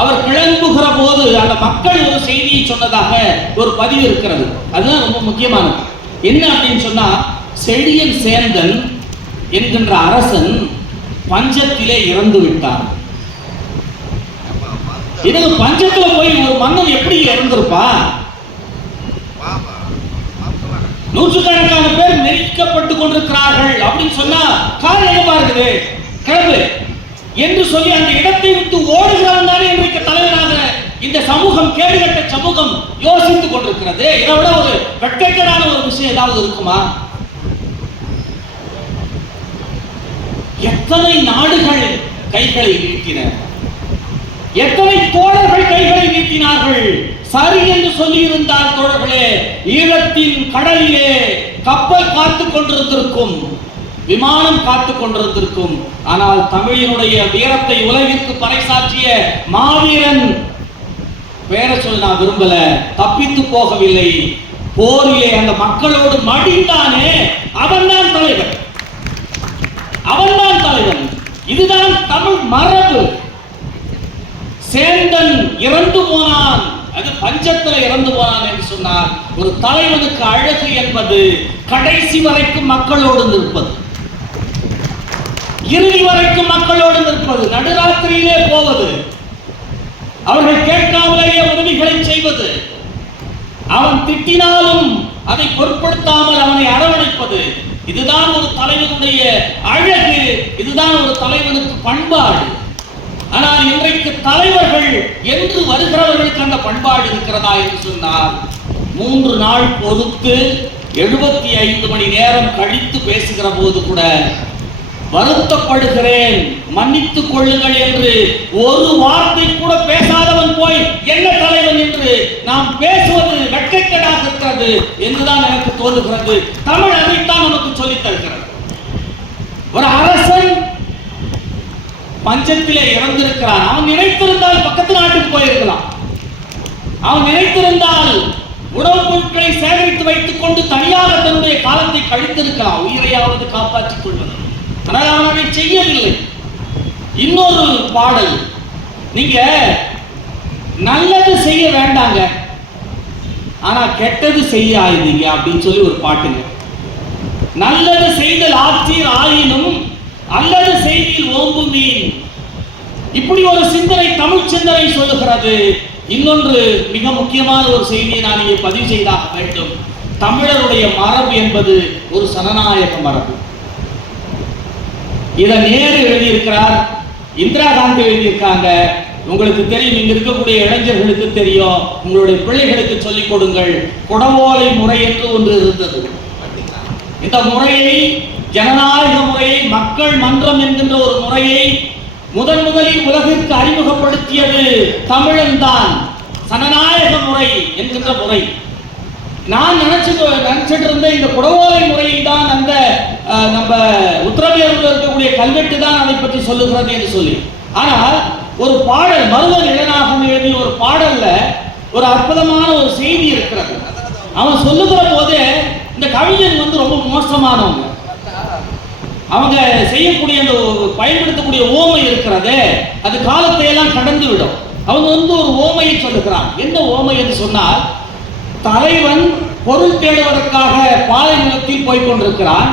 அவர் கிளம்புகிற போது அந்த மக்கள் ஒரு செய்தியை சொன்னதாக ஒரு பதிவு இருக்கிறது. அதுதான் ரொம்ப முக்கியமானது. என்ன அப்படின்னு சொன்னா, செழியன் சேந்தன் என்கின்ற அரசன் பஞ்சத்திலே இறந்து விட்டான். இதுக்கு பஞ்சத்துல போய் ஒரு மன்னன் எப்படி இறந்திருப்பா? நூற்றுக்கணக்கான பேர் நெருக்கப்பட்டு கொண்டிருக்கிறார்கள் அப்படின்னு சொன்னா கால் எங்க இருக்குது கிளம்பு என்று சொல்லி அந்த இடத்தை விட்டு ஓடுகிறவன் தானே இன்றைக்கு தலைவராக இந்த சமூகம், கேடுகட்ட சமூகம் யோசித்துக் கொண்டிருக்கிறது. இதை விட ஒரு வெட்கக்கேடான ஒரு விஷயம் ஏதாவது இருக்குமா? எத்தனை நாடுகள் கைகளை நீட்டின, எத்தனை தோழர்கள் கைகளை நீட்டினார்கள். சரி என்று சொல்லி இருந்தால் தோழர்களே, ஈழத்தின் கடலிலே கப்பல் காத்துக் கொண்டிருந்திருக்கும், விமானம் காத்துக் கொண்டிருந்திருக்கும். ஆனால் தமிழினுடைய வீரத்தை உலகிற்கு பறைசாற்றிய மாவீரன் பேரை சொல்ல நான் விரும்பல, தப்பித்து போகவில்லை. போரிலே அந்த மக்களோடு மடிந்தானே, அவன்தான் தலைவன், அவன்தான் தலைவன். இதுதான் தமிழ் மரபு. சேந்தன் இறந்து போனான், அது பஞ்சத்தில் இறந்து போனான் என்று சொன்னார். ஒரு தலைவனுக்கு அழகு என்பது கடைசி வரைக்கும் மக்களோடு நிற்பது, இறுதி வரைக்கும் மக்களோடு நிற்பது, நடுராத்திரியிலே போவது, அவர்கள் கேட்காமலேயே உதவிகளை செய்வது, அவன் திட்டினாலும் அதை பொருட்படுத்தாமல் அவனை அரவணைப்பது. இதுதான் ஒரு தலைவனுடைய அழகு, இதுதான் ஒரு தலைவனுக்கு பண்பாடு. ஆனால் இன்றைக்கு தலைவர்கள் என்று வருகிறவர்களுக்கு அந்த பண்பாடு இருக்கிறதா என்று சொன்னால், 3 நாள் பொறுத்து 75 மணி நேரம் கழித்து பேசுகிற போது கூட வருத்தப்படுகிறேன், மன்னித்துக் கொள்ளுங்கள் என்று ஒரு வார்த்தை கூட பேசாதவன் போய் என்ன தலைவன் என்று நாம் பேசுவது வெட்கக்கேடாக இருக்கிறது என்றுதான் எனக்கு தோன்றுகிறது. தமிழ் அதைத்தான் நமக்கு சொல்லித் தருகிறது. ஒரு அரசன் பஞ்சத்திலே இறந்திருக்கிறான். அவன் நினைத்திருந்தால் பக்கத்து நாட்டுக்கு போயிருக்கலாம், அவன் நினைத்திருந்தால் உணவுப் பொருட்களை சேகரித்து வைத்துக் கொண்டு தனியாக தன்னுடைய காலத்தை கழித்திருக்கலாம், உயிரையாவது காப்பாற்றிக் கொள்வது. ஆனால் அவன் அதை செய்யவில்லை. இன்னொரு பாடல், நீங்க நல்லது செய்ய வேண்டாங்க, ஆனா கெட்டது செய்ய ஆயுதீங்க அப்படின்னு சொல்லி ஒரு பாட்டுங்க. நல்லது செய்தல் ஆற்றீர் ஆயினும் அல்லது செய்தியில் ஓம்பு மீன். இப்படி ஒரு சிந்தனை தமிழ் சிந்தனை சொல்லுகிறது. இன்னொன்று மிக முக்கியமான ஒரு செய்தியை நான் இங்கே பதிவு செய்தாக வேண்டும். தமிழருடைய மரபு என்பது ஒரு சனநாயக மரபு. இதை நேரு எழுதியிருக்கிறார், இந்திரா காந்தி எழுதியிருக்காங்க. உங்களுக்கு தெரியும், இங்க இருக்கக்கூடிய இளைஞர்களுக்கு தெரியும், உங்களுடைய பிள்ளைகளுக்கு சொல்லிக் கொடுங்கள். குடவோலை முறை என்று ஒன்று இருந்தது. இந்த முறையை, ஜனநாயக முறையை, மக்கள் மன்றம் என்கின்ற ஒரு முறையை முதலில் உலகிற்கு அறிமுகப்படுத்தியது தமிழன் தான். சனநாயக முறை என்கின்ற முறை. நான் நினைச்சிட்டு இருந்த இந்த குடவோலை முறையை தான் அந்த நம்ம உத்தரவேரில் இருக்கக்கூடிய கல்வெட்டு தான் அதை பற்றி சொல்லுகிறது என்று சொல்லி. ஆனால் ஒரு பாடல், மருதன் இளநாகம் எழுதிய ஒரு பாடல்ல ஒரு அற்புதமான ஒரு செய்தி இருக்கிறது. அவன் சொல்லுகிற போது இந்த கவிஞன் ரொம்ப மோசமானவங்க. அவங்க செய்யக்கூடிய அந்த பயன்படுத்தக்கூடிய ஓமை இருக்கிறது, அது காலத்தை எல்லாம் கடந்து விடும். அவங்க ஒரு ஓமையை சொல்லுகிறான். என்ன ஓமை என்று சொன்னால், தலைவன் பொருள் தேடுவதற்காக பாலை நிலத்தில் போய்கொண்டிருக்கிறான்.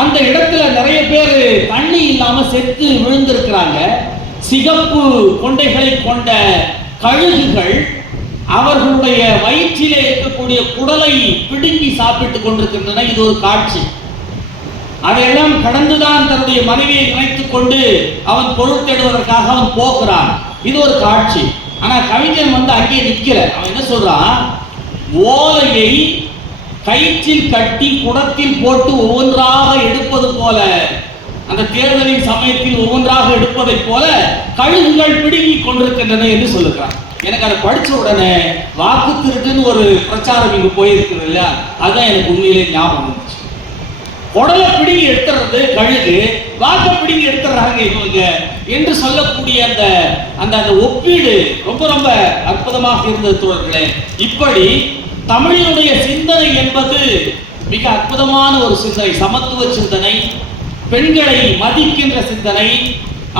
அந்த இடத்துல நிறைய பேர் தண்ணி இல்லாம செத்து விழுந்திருக்கிறாங்க. சிகப்பு கொண்டைகளை கொண்ட கழுகுகள் அவர்களுடைய வயிற்றிலே இருக்கக்கூடிய குடலை பிடுங்கி சாப்பிட்டுக் கொண்டிருக்கின்றன. இது ஒரு காட்சி. அதையெல்லாம் கடந்துதான் தன்னுடைய மனைவியை நினைத்துக் கொண்டு அவன் பொருள் தேடுவதற்காக அவன் போகிறான். இது ஒரு காட்சி. ஆனா கவிஞன் அங்கே நிற்கிற. அவன் என்ன சொல்றான், ஓலையை கயிற்றில் கட்டி குடத்தில் போட்டு ஒவ்வொன்றாக எடுப்பது போல, அந்த தேர்தலின் சமயத்தில் ஒவ்வொன்றாக எடுப்பதை போல கழுகுகள் பிடுங்கிக் கொண்டிருக்கின்றன என்று சொல்லுகிறான். எனக்கு அதை படிச்ச உடனே வாக்கு திருட்டுன்னு ஒரு பிரச்சாரம் இங்கு போயிருக்குது இல்லையா, அதுதான் எனக்கு உண்மையிலே ஞாபகம் வந்துச்சு. உடலை பிடிங்கி எடுத்துறது கழுகு, வாக்க பிடிங்கி எடுத்துறாங்க இவங்க என்று சொல்லக்கூடிய அந்த அந்த ஒப்பீடு ரொம்ப அற்புதமாக இருந்தது தோழர்களே. இப்படி தமிழினுடைய சிந்தனை என்பது மிக அற்புதமான ஒரு சிந்தனை. சமத்துவ சிந்தனை, பெண்களை மதிக்கின்ற சிந்தனை,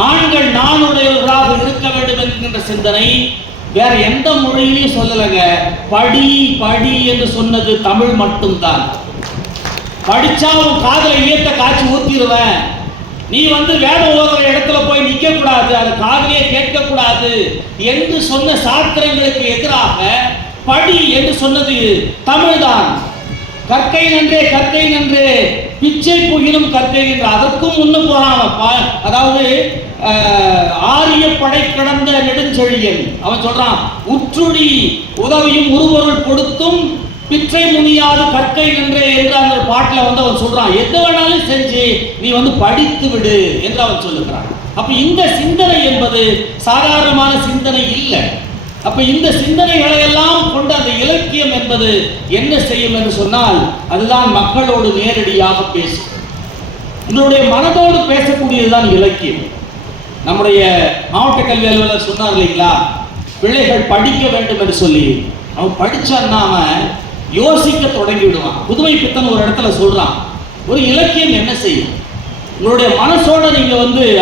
ஆண்கள் நானுடையவர்களாக இருக்க வேண்டும் என்கின்ற சிந்தனை. வேற எந்த மொழியிலையும் சொல்லலைங்க. படி படி என்று சொன்னது தமிழ் மட்டும்தான். படிச்சா உன் காதல ஈயத்தை காய்ச்சி ஊத்திடுவேன், நீ வேதம் ஓதுற இடத்துல போய் நிக்க கூடாது, அது காதலியே கேட்க கூடாது என்று சொன்ன சாஸ்திரங்களுக்கு எதிராக படி என்று சொன்னது தமிழ்தான். கற்கை நன்றே கற்கை நன்றே பிச்சை புகிலும் கற்கை என்று அதற்கும் முன்னு போறான். அதாவது ஆரிய படை கடந்த நெடுஞ்செழியன் அவன் சொல்றான், உற்றுடி உதவியும் உருவொருள் கொடுத்தும் பிச்சை முனியாது கற்கை நன்றே என்று அந்த பாட்டில் அவன் சொல்றான். எது வேணாலும் செஞ்சு நீ படித்து விடு என்று அவன் சொல்லுகிறான். அப்ப இந்த சிந்தனை என்பது சாதாரணமான சிந்தனை இல்லை. அப்ப இந்த சிந்தனைகளை எல்லாம் கொண்ட அந்த இலக்கியம் என்பது என்ன செய்யும் என்று சொன்னால், அதுதான் மக்களோடு நேரடியாக பேசும், உங்களுடைய மனதோடு பேசக்கூடியதுதான் இலக்கியம். நம்முடைய மாவட்ட கல்வி அலுவலர் சொன்னார் இல்லைங்களா, பிள்ளைகள் படிக்க வேண்டும் என்று சொல்லி. அவன் படிச்சான்னா அவன் யோசிக்க தொடங்கி விடுவான். புதுமை பித்தன் ஒரு இடத்துல சொல்றான், ஒரு இலக்கியம் என்ன செய்யும், உங்களுடைய மனசோட நீங்க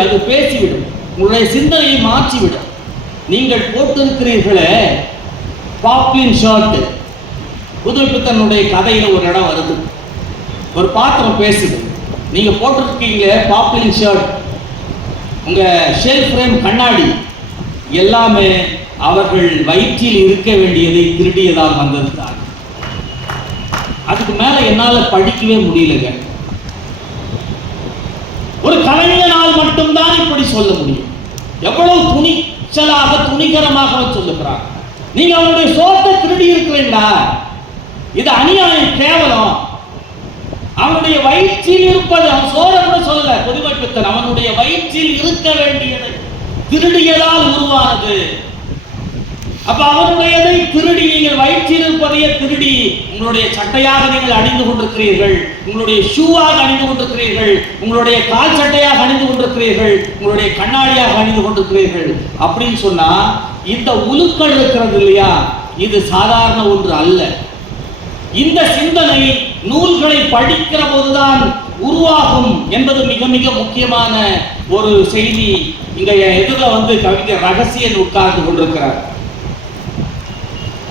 அது பேசிவிடும், உங்களுடைய சிந்தனையை மாற்றிவிடும். நீங்கள் போட்டிருக்கிறீர்களே பாப்ளின் ஷர்ட், புதுமை பித்தனுடைய கதையில ஒரு இடம் வருது, ஒரு பாத்திரம் பேசுது, நீங்க போட்டிருக்கீங்களே பாப்ளின் ஷர்ட், உங்க ஷெல்ஃப் ஃப்ரேம் கண்ணாடி எல்லாமே அவர்கள் வயிற்றில் இருக்க வேண்டியதை திருடியதால் வந்தது தான். அதுக்கு மேல என்னால படிக்கவே முடியலங்க. ஒரு கலைஞனால் மட்டும்தான் இப்படி சொல்ல முடியும். எவ்வளவு துணிச்சலாக துணிகரமாக சொல்லுகிறார். நீங்க அவனுடைய சோத்தை திருடி இருக்கிறீங்களா, இது அநியாயம், கேவலம். அவனுடைய வயிற்றில் இருப்பது, அவன் சோற கூட சொல்லல புதுமை பித்தன், அவனுடைய வயிற்றில் இருக்க வேண்டியது திருடியதால் உருவானது. அப்ப அவனுடையதை திருடி, நீங்கள் வயிற்றில் இருப்பதையே திருடி உங்களுடைய சட்டையாக நீங்கள் அணிந்து கொண்டிருக்கிறீர்கள், உங்களுடைய ஷூவாக அணிந்து கொண்டிருக்கிறீர்கள், உங்களுடைய கால் சட்டையாக அணிந்து கொண்டிருக்கிறீர்கள், உங்களுடைய கண்ணாடியாக அணிந்து கொண்டிருக்கிறீர்கள் அப்படின்னு சொன்னா, இந்த உலுக்கள் இருக்கிறது இல்லையா, இது சாதாரண ஒன்று அல்ல. இந்த சிந்தனை நூல்களை படிக்கிற போதுதான் உருவாகும் என்பது மிக மிக முக்கியமான ஒரு செய்தி. இங்க எதிர கவிஞர் ரகசியன் உட்கார்ந்து கொண்டிருக்கிறார்.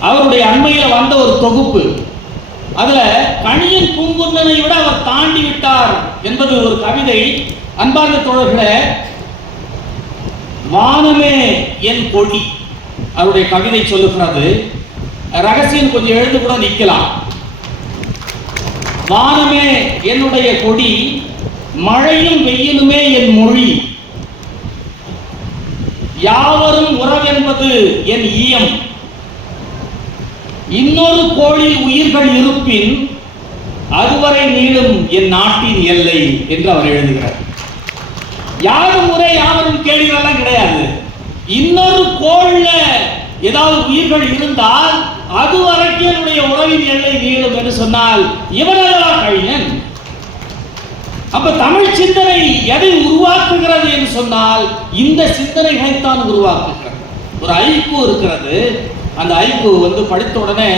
அவருடைய அண்மையில வந்த ஒரு தொகுப்பு, அதுல கணியன் பூங்குன்னனை விட அவர் தாண்டி விட்டார் என்பது ஒரு கவிதை. அன்பார்ந்த தோழர்களே, வானமே என் கொடி அவருடைய கவிதை சொல்லுகிறது. ரகசியம் கொஞ்சம் எழுந்து கூட நிக்கலாம். வானமே என்னுடைய கொடி, மழையும் வெயிலுமே என் மொழி, யாவரும் உறவென்பது என் ஈயம், இன்னொரு கோளில் உயிர்கள் இருப்பின் அதுவரை நீளும் என் நாட்டின் எல்லை என்று அவர் எழுதுகிறார். யாரும் முறை யாவரும் கேள்விகளெல்லாம் கிடையாது. இன்னொரு கோள்ல ஏதாவது உயிர்கள் இருந்தால் அதுவரைக்கும் என்னுடைய உறவின் எல்லை நீளும் என்று சொன்னால் இவரெல்லாம் கவிஞன். அப்ப தமிழ் சிந்தனை எதை உருவாக்குகிறது என்று சொன்னால் இந்த சிந்தனைகளைத்தான் உருவாக்குகிறது. ஒரு ஐக்கு இருக்கிறது, அந்த ஐக்கு படித்த உடனே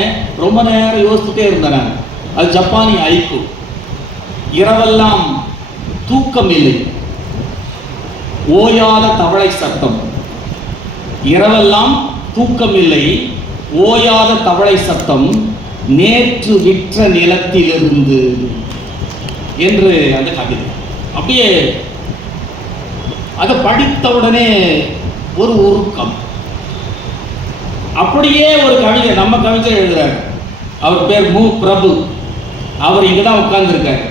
ரொம்ப நேரம் யோசிச்சுட்டே இருந்தேன். அது ஜப்பானிய ஐக்கு. இரவெல்லாம் தூக்கம் இல்லை, ஓயாத தவளை சத்தம், இரவெல்லாம் தூக்கம் இல்லை, ஓயாத தவளை சத்தம், நேற்று விற்ற நிலத்திலிருந்து என்று அந்த கவிதை. அப்படியே அதை படித்தவுடனே ஒரு உருக்கம். அப்படியே ஒரு கவிஞர், நம்ம கவிஞர் எழுதுறாரு, அவர் பேர் மு பிரபு. அவர் இங்கதான் உட்கார்ந்துருக்காரு.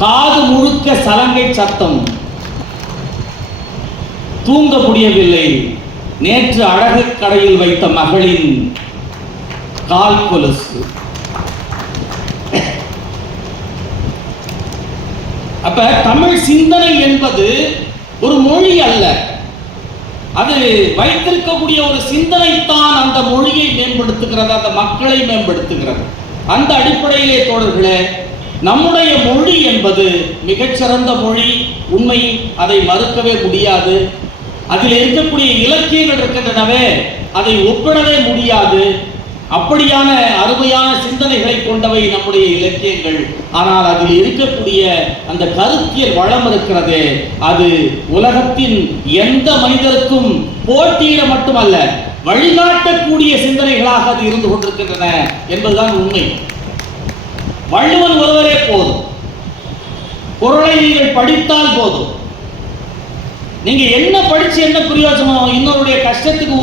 காது முழுக்க சலங்கை சத்தம், தூங்க முடியவில்லை, நேற்று அழகு கடையில் வைத்த மகளின் கால் கொலுசு. அப்ப தமிழ் சிந்தனை என்பது ஒரு மொழி அல்ல, அது வைத்திருக்கக்கூடிய ஒரு சிந்தனை தான் அந்த மொழியை மேம்படுத்துகிறது, அந்த மக்களை மேம்படுத்துகிறது. அந்த அடிப்படையிலே தோழர்களே, நம்முடைய மொழி என்பது மிகச்சிறந்த மொழி, உண்மை, அதை மறுக்கவே முடியாது. அதில் இருக்கக்கூடிய இலக்கியங்கள் இருக்கின்றனவே, அதை ஒப்பிடவே முடியாது. அப்படியான அருமையான சிந்தனைகளை கொண்டவை நம்முடைய இலக்கியங்கள். ஆனால் அதில் இருக்கக்கூடிய அந்த கருத்தியல் வளம் இருக்கிறது, அது உலகத்தின் எந்த மனிதருக்கும் போட்டியிட மட்டுமல்ல, வழிகாட்டக்கூடிய சிந்தனைகளாக அது இருந்து கொண்டிருக்கின்றன என்பதுதான் உண்மை. வள்ளுவன் ஒருவரே போதும். குறளை நீங்கள் படித்தால் போதும். நீங்க என்ன படிச்சு என்ன பிரயோஜனம்? இன்னொருடைய கஷ்டத்துக்கு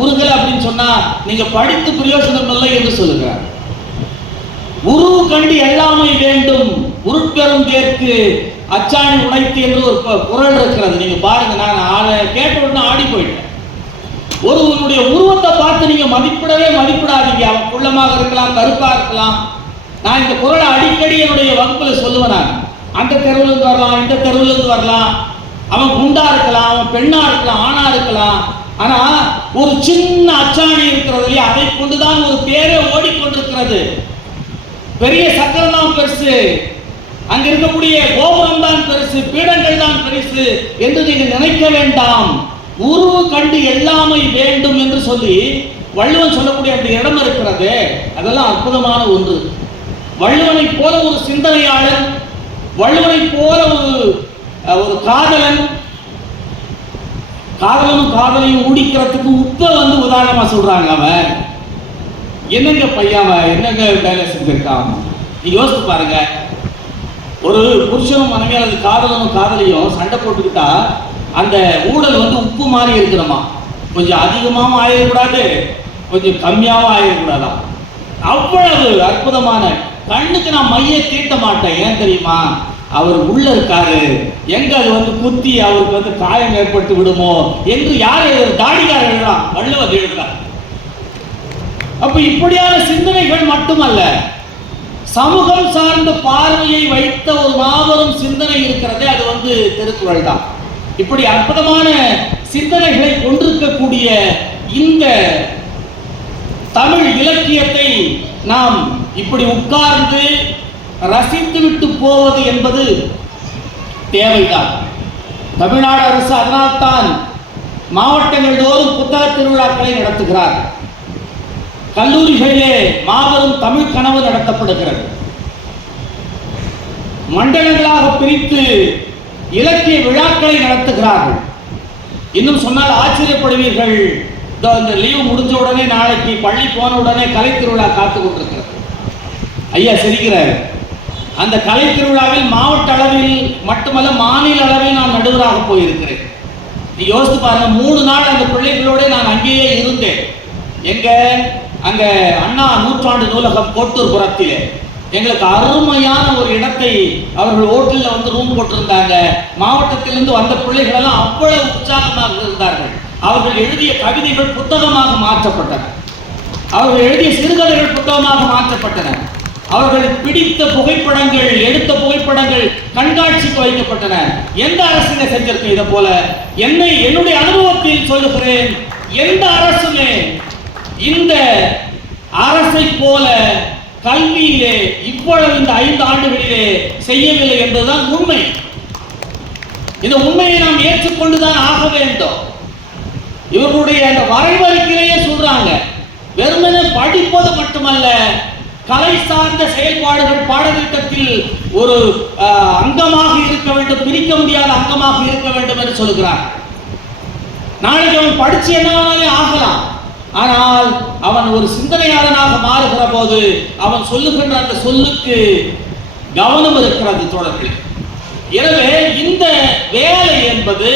உருகல அப்படின்னு சொன்னா நீங்க படித்து பிரயோஜனம் இல்லை என்று சொல்லுகிறார். உருவு கண்டு எல்லாமை வேண்டும், உருட்பெரும் தேர்க்கு அச்சாணி உடைத்து என்று ஒரு குறள் இருக்கிறது. நீங்க பாருங்க, நான் கேட்ட உடனே ஆடி போயிட்டேன். ஒருவனுடைய உருவத்தை பார்த்து நீங்க மதிப்பிடாதீங்க. அவன் குள்ளமாக இருக்கலாம், கருப்பா இருக்கலாம். நான் இந்த குறளை அடிக்கடி என்னுடைய வகுப்புல சொல்லுவேன். நான் அந்த தெருவுல இருந்து வரலாம், இந்த தெருவுல இருந்து வரலாம். அவன் குண்டா இருக்கலாம், அவன் பெண்ணா இருக்கலாம், ஆணா இருக்கலாம். ஆனா ஒரு சின்ன அச்சாணி இருக்கிறது இல்லையா, அதை கொண்டுதான் ஒரு பேரே ஓடிக்கொண்டிருக்கிறது. பெரிய சக்கரம் தான் பெருசு, அங்க இருக்கக்கூடிய கோபுரம் தான் பெருசு, பீடங்கள் தான் பெருசு என்று நீங்க நினைக்க வேண்டாம். உருவு கண்டு எல்லாமை வேண்டும் என்று சொல்லி வள்ளுவன் சொல்லக்கூடிய அந்த இடம் இருக்கிறது, அதெல்லாம் அற்புதமான ஒன்று. வள்ளுவனை போல ஒரு சிந்தனையாளர், வள்ளுவனை போல ஒரு காதலனும் காதலையும் ஊடிக்கிறதுக்கு உப்ப உதாரணமா சொல்றாங்க. அவன் என்னங்க பையன், என்னங்க வேலை செஞ்சிருக்கான்? யோசித்து பாருங்க. ஒரு புருஷனும் மனைவி அல்லது காதலனும் காதலியும் சண்டை போட்டுக்கிட்டா அந்த ஊடல் உப்பு மாதிரி இருக்கிறோமா, கொஞ்சம் அதிகமாகவும் ஆயிடக்கூடாது, கொஞ்சம் கம்மியாகவும் ஆயிடக்கூடாதான். அவ்வளவு அற்புதமான, கண்ணுக்கு நான் மைய தீட்ட மாட்டேன். ஏன் தெரியுமா? அவர் உள்ள இருக்காரு, எங்க அது குத்தி அவருக்கு காயம் ஏற்பட்டு விடுமோ என்று யார் தாடிகார் எழுதலாம், வள்ளுவர் எழுதுறார். அப்ப இப்படியான சிந்தனைகள் மட்டுமல்ல, சமூகம் சார்ந்த பார்வையை வைத்த ஒரு மாபெரும் சிந்தனை இருக்கிறதே, அது திருக்குறள் தான். இப்படி அற்புதமான சிந்தனைகளை கொண்டிருக்கக்கூடிய இந்த தமிழ் இலக்கியத்தை நாம் இப்படி உட்கார்ந்து ரசித்து விட்டு போவது என்பது தேவைதான். தமிழ்நாடு அரசு அதனால்தான் மாவட்டங்கள் தோறும் புத்தக திருவிழாக்களை நடத்துகிறார். கல்லூரிகளிலே மாபெரும் தமிழ் கனவு நடத்தப்படுகிறது. மண்டலங்களாக பிரித்து இலக்கிய விழாக்களை நடத்துகிறார்கள். இன்னும் சொன்னால் ஆச்சரியப்படுவீர்கள். இந்த லீவு முடிஞ்ச உடனே, நாளைக்கு பள்ளி போன உடனே கலை திருவிழா காத்து கொண்டிருக்கிறது. ஐயா சிரிக்கிறார். அந்த கலை திருவிழாவில் மாவட்ட அளவில் மட்டுமல்ல, மாநில அளவில் நான் நடுவராக போயிருக்கிறேன். நீ யோசித்து பாருங்க, 3 நாள் அந்த பிள்ளைகளோட நான் அங்கேயே இருந்தேன். எங்க அங்க அண்ணா நூற்றாண்டு நூலகம் கோட்டூர்புரத்திலே எங்களுக்கு அருமையான ஒரு இடத்தை அவர்கள் ஹோட்டலில் ரூம் போட்டிருந்தாங்க. மாவட்டத்திலிருந்து வந்த பிள்ளைகள் எல்லாம் அவ்வளவு உற்சாகமாக இருந்தார்கள். அவர்கள் எழுதிய கவிதைகள் புத்தகமாக மாற்றப்பட்டன, அவர்கள் எழுதிய சிறுகதைகள் புத்தகமாக மாற்றப்பட்டன, அவர்களுக்கு பிடித்த புகைப்படங்கள், எடுத்த புகைப்படங்கள் கண்காட்சிக்கு வைக்கப்பட்டன. எந்த அரசுங்க செஞ்சிருக்கு இதை போல? என்னுடைய அனுபவத்தில் சொல்லுகிறேன், எந்த அரசுமே இந்த அரசை போல கல்வியிலே இவ்வளவு இந்த 5 ஆண்டுகளிலே செய்யவில்லை என்பதுதான் உண்மை. இந்த உண்மையை நாம் ஏற்றுக்கொண்டுதான் ஆக வேண்டும். இவர்களுடைய அந்த வரைவறிக்கையிலேயே சொல்றாங்க, வெறுமனே படிப்பது மட்டுமல்ல, கலை சார்ந்த செயல்பாடுகள் பாடத்திட்டத்தில் ஒரு அங்கமாக இருக்க வேண்டும், பிரிக்க முடியாத அங்கமாக இருக்க வேண்டும் என்று சொல்கிறார். நாளைக்கு அவன் படிச்சு என்னவானாலே ஆகலாம், ஆனால் அவன் ஒரு சிந்தனையாளனாக மாறுகிற போது அவன் சொல்லுகின்ற அந்த சொல்லுக்கு கவனம் இருக்கிறது தொடர்பில். எனவே இந்த வேலை என்பது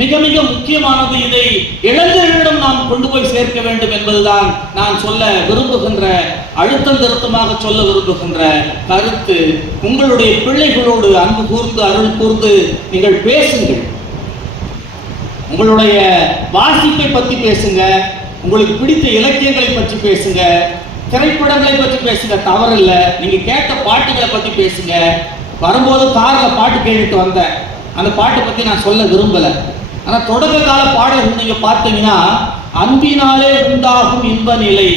மிக மிக முக்கியமானது. இதை இளைஞர்களிடம் நாம் கொண்டு போய் சேர்க்க வேண்டும் என்பதுதான் நான் சொல்ல விரும்புகின்ற, அழுத்தம் திருத்தமாக சொல்ல விரும்புகின்ற கருத்து. உங்களுடைய பிள்ளைகளோடு அன்பு கூர்ந்து அருள் கூர்ந்து நீங்கள் பேசுங்கள். உங்களுடைய வாசிப்பை பற்றி பேசுங்க, உங்களுக்கு பிடித்த இலக்கியங்களை பற்றி பேசுங்க, திரைப்படங்களை பற்றி பேசுங்க, தவறில்லை. நீங்க கேட்ட பாட்டுகளை பற்றி பேசுங்க. வரும்போது கார்ல பாட்டு கேட்டுட்டு வந்தேன், அந்த பாட்டை பத்தி நான் சொல்ல விரும்பல. ஆனா தொடக்க கால பாடல்கள் நீங்க பார்த்தீங்கன்னா, அன்பினாலே உண்டாகும் இன்ப நிலை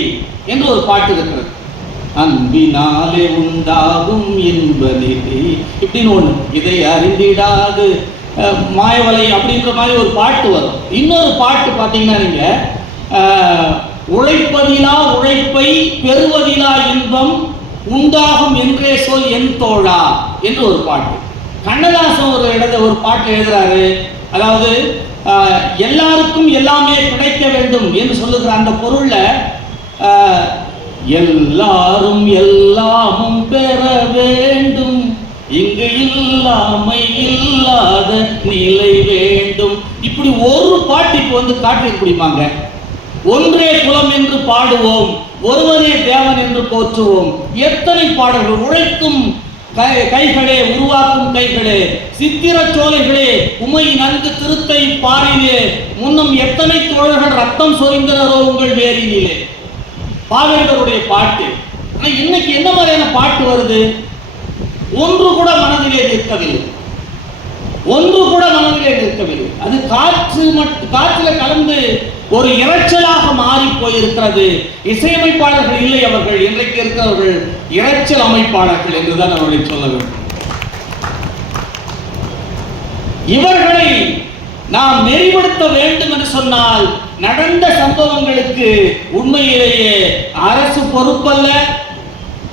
என்று ஒரு பாட்டு இருக்கிறது. அன்பினாலே உண்டாகும் இன்ப நிலை இப்படின்னு ஒண்ணு, இதை அறிந்திடாது மாயவலை அப்படின்ற மாதிரி ஒரு பாட்டு வரும். இன்னொரு பாட்டு பார்த்தீங்கன்னா, நீங்க உழைப்பதிலா உழைப்பை பெறுவதிலா இன்பம் உண்டாகும் என்றே சொல் என் தோழா என்று ஒரு பாட்டு. கண்ணதாசன் ஒரு பாட்டு எழுதுறாரு. அதாவது எல்லாருக்கும் எல்லாமே கிடைக்க வேண்டும் என்று சொல்லுகிற அந்த பொருள்ல எல்லாரும் எல்லாமும் பெற இல்லாத நிலை வேண்டும். இப்படி ஒரு பாட்டு இப்ப வந்து காட்டியிருக்க முடியுமாங்க? ஒன்றே குலம் என்று பாடுவோம், ஒருவனே தேவன் என்று போற்றுவோம். எத்தனை பாடல்கள்! உழைக்கும் கைகளே, உருவாக்கும் கைகளே, சித்திர சோலைகளே, உமை நன்கு திருத்தை பாரிலே, முன்னும் எத்தனை தோழர்கள் ரத்தம் சொரிந்தனரோ உங்கள் வேரினிலே. பாவேந்தருடைய பாட்டு. ஆனா இன்னைக்கு என்ன மாதிரியான பாட்டு வருது? ஒன்று கூட மனதிலே நிற்கவில்லை, ஒன்று கூட மனதிலே நிற்கவில்லை. அது காற்றுல கலந்து ஒரு இரைச்சலாக மாறி போயிருக்கிறது. இசையமைப்பாளர்கள் இல்லை அவர்கள், இன்றைக்கு இருக்கிறவர்கள் இரைச்சல் அமைப்பாளர்கள் என்றுதான் அவர்களை சொல்ல வேண்டும். இவர்களை நாம் நெறிப்படுத்த வேண்டும் என்று சொன்னால் நடந்த சம்பவங்களுக்கு உண்மையிலேயே அரசு பொறுப்பல்ல,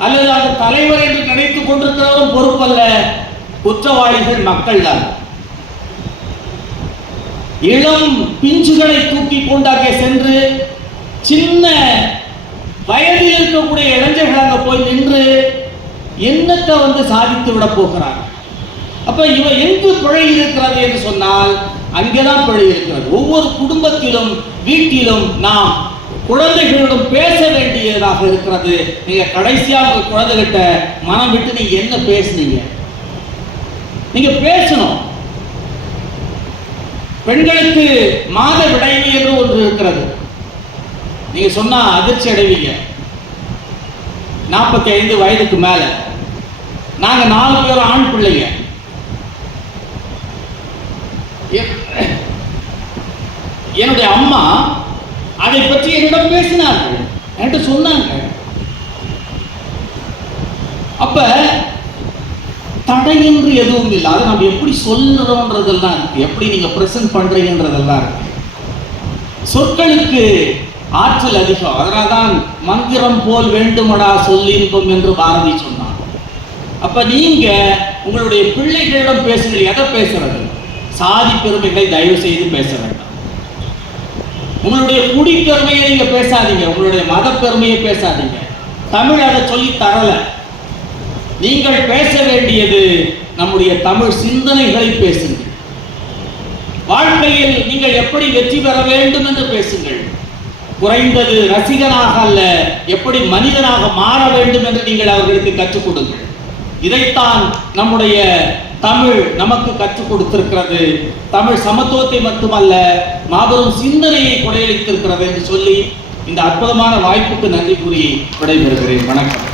அல்லது அது தலைவர் என்று நினைத்துக் கொண்டிருக்கிறவரும் பொறுப்பல்ல. குற்றவாளிகள் மக்கள் தான். இளம் பிஞ்சுகளை தூக்கி கொண்டாக சென்று சின்ன வயதில் இருக்கக்கூடிய இளைஞர்கள் அங்க போய் நின்று என்னத்தை வந்து சாதித்து விட போகிறார். அப்ப இவ எங்கு பிழை இருக்கிறது என்று சொன்னால் அங்கேதான் பிழை இருக்கிறது. ஒவ்வொரு குடும்பத்திலும் வீட்டிலும் நாம் குழந்தைகளிடம் பேச வேண்டியதாக இருக்கிறது. நீங்க கடைசியா உங்க குழந்தைகிட்ட மனம் விட்டு நீங்க என்ன பேசுனீங்க? நீங்க பேசணும். பெண்களுக்கு மாத விடைவு என்று ஒன்று இருக்கிறது. நீங்க சொன்னா அதிர்ச்சி அடைவீங்க. 45 வயதுக்கு மேல நாங்க 4 பேரும் ஆண் பிள்ளைங்க. என்னுடைய அம்மா அதை பற்றி என்னிடம் பேசினார்கள், என்கிட்ட சொன்னாங்க. அப்ப தடையின்றி எதுவும் இல்லை. அதை நம்ம எப்படி சொல்றோம்ன்றதெல்லாம் இருக்கு, எப்படி நீங்க பிரசன்ட் பண்றீங்கன்றதெல்லாம் இருக்கு. சொற்களுக்கு ஆற்றல் அதிகம். அதனால்தான் மந்திரம் போல் வேண்டுமடா சொல்லின்பம் என்று பாரதி சொன்னார். அப்ப நீங்க உங்களுடைய பிள்ளைகளிடம் பேசுங்கள். எதை பேசுறது? சாதி பெருமைகளை தயவு செய்து பேச வேண்டாம். உங்களுடைய குடி பெருமையை நீங்க பேசாதீங்க, உங்களுடைய மத பெருமையை பேசாதீங்க. தமிழ் அதை சொல்லி தரல. நீங்கள் பேச வேண்டியது நம்முடைய தமிழ் சிந்தனைகளை பேசுங்கள். வாழ்க்கையில் நீங்கள் எப்படி வெற்றி பெற வேண்டும் என்று பேசுங்கள். குறைந்தது ரசிகனாக அல்ல, எப்படி மனிதனாக மாற வேண்டும் என்று நீங்கள் அவர்களுக்கு கற்றுக் கொடுங்கள். இதைத்தான் நம்முடைய தமிழ் நமக்கு கற்றுக் கொடுத்திருக்கிறது. தமிழ் சமத்துவத்தை மட்டுமல்ல, மாபெரும் சிந்தனையை கொடையளித்திருக்கிறது என்று சொல்லி இந்த அற்புதமான வாய்ப்புக்கு நன்றி கூறி விடைபெறுகிறேன். வணக்கம்.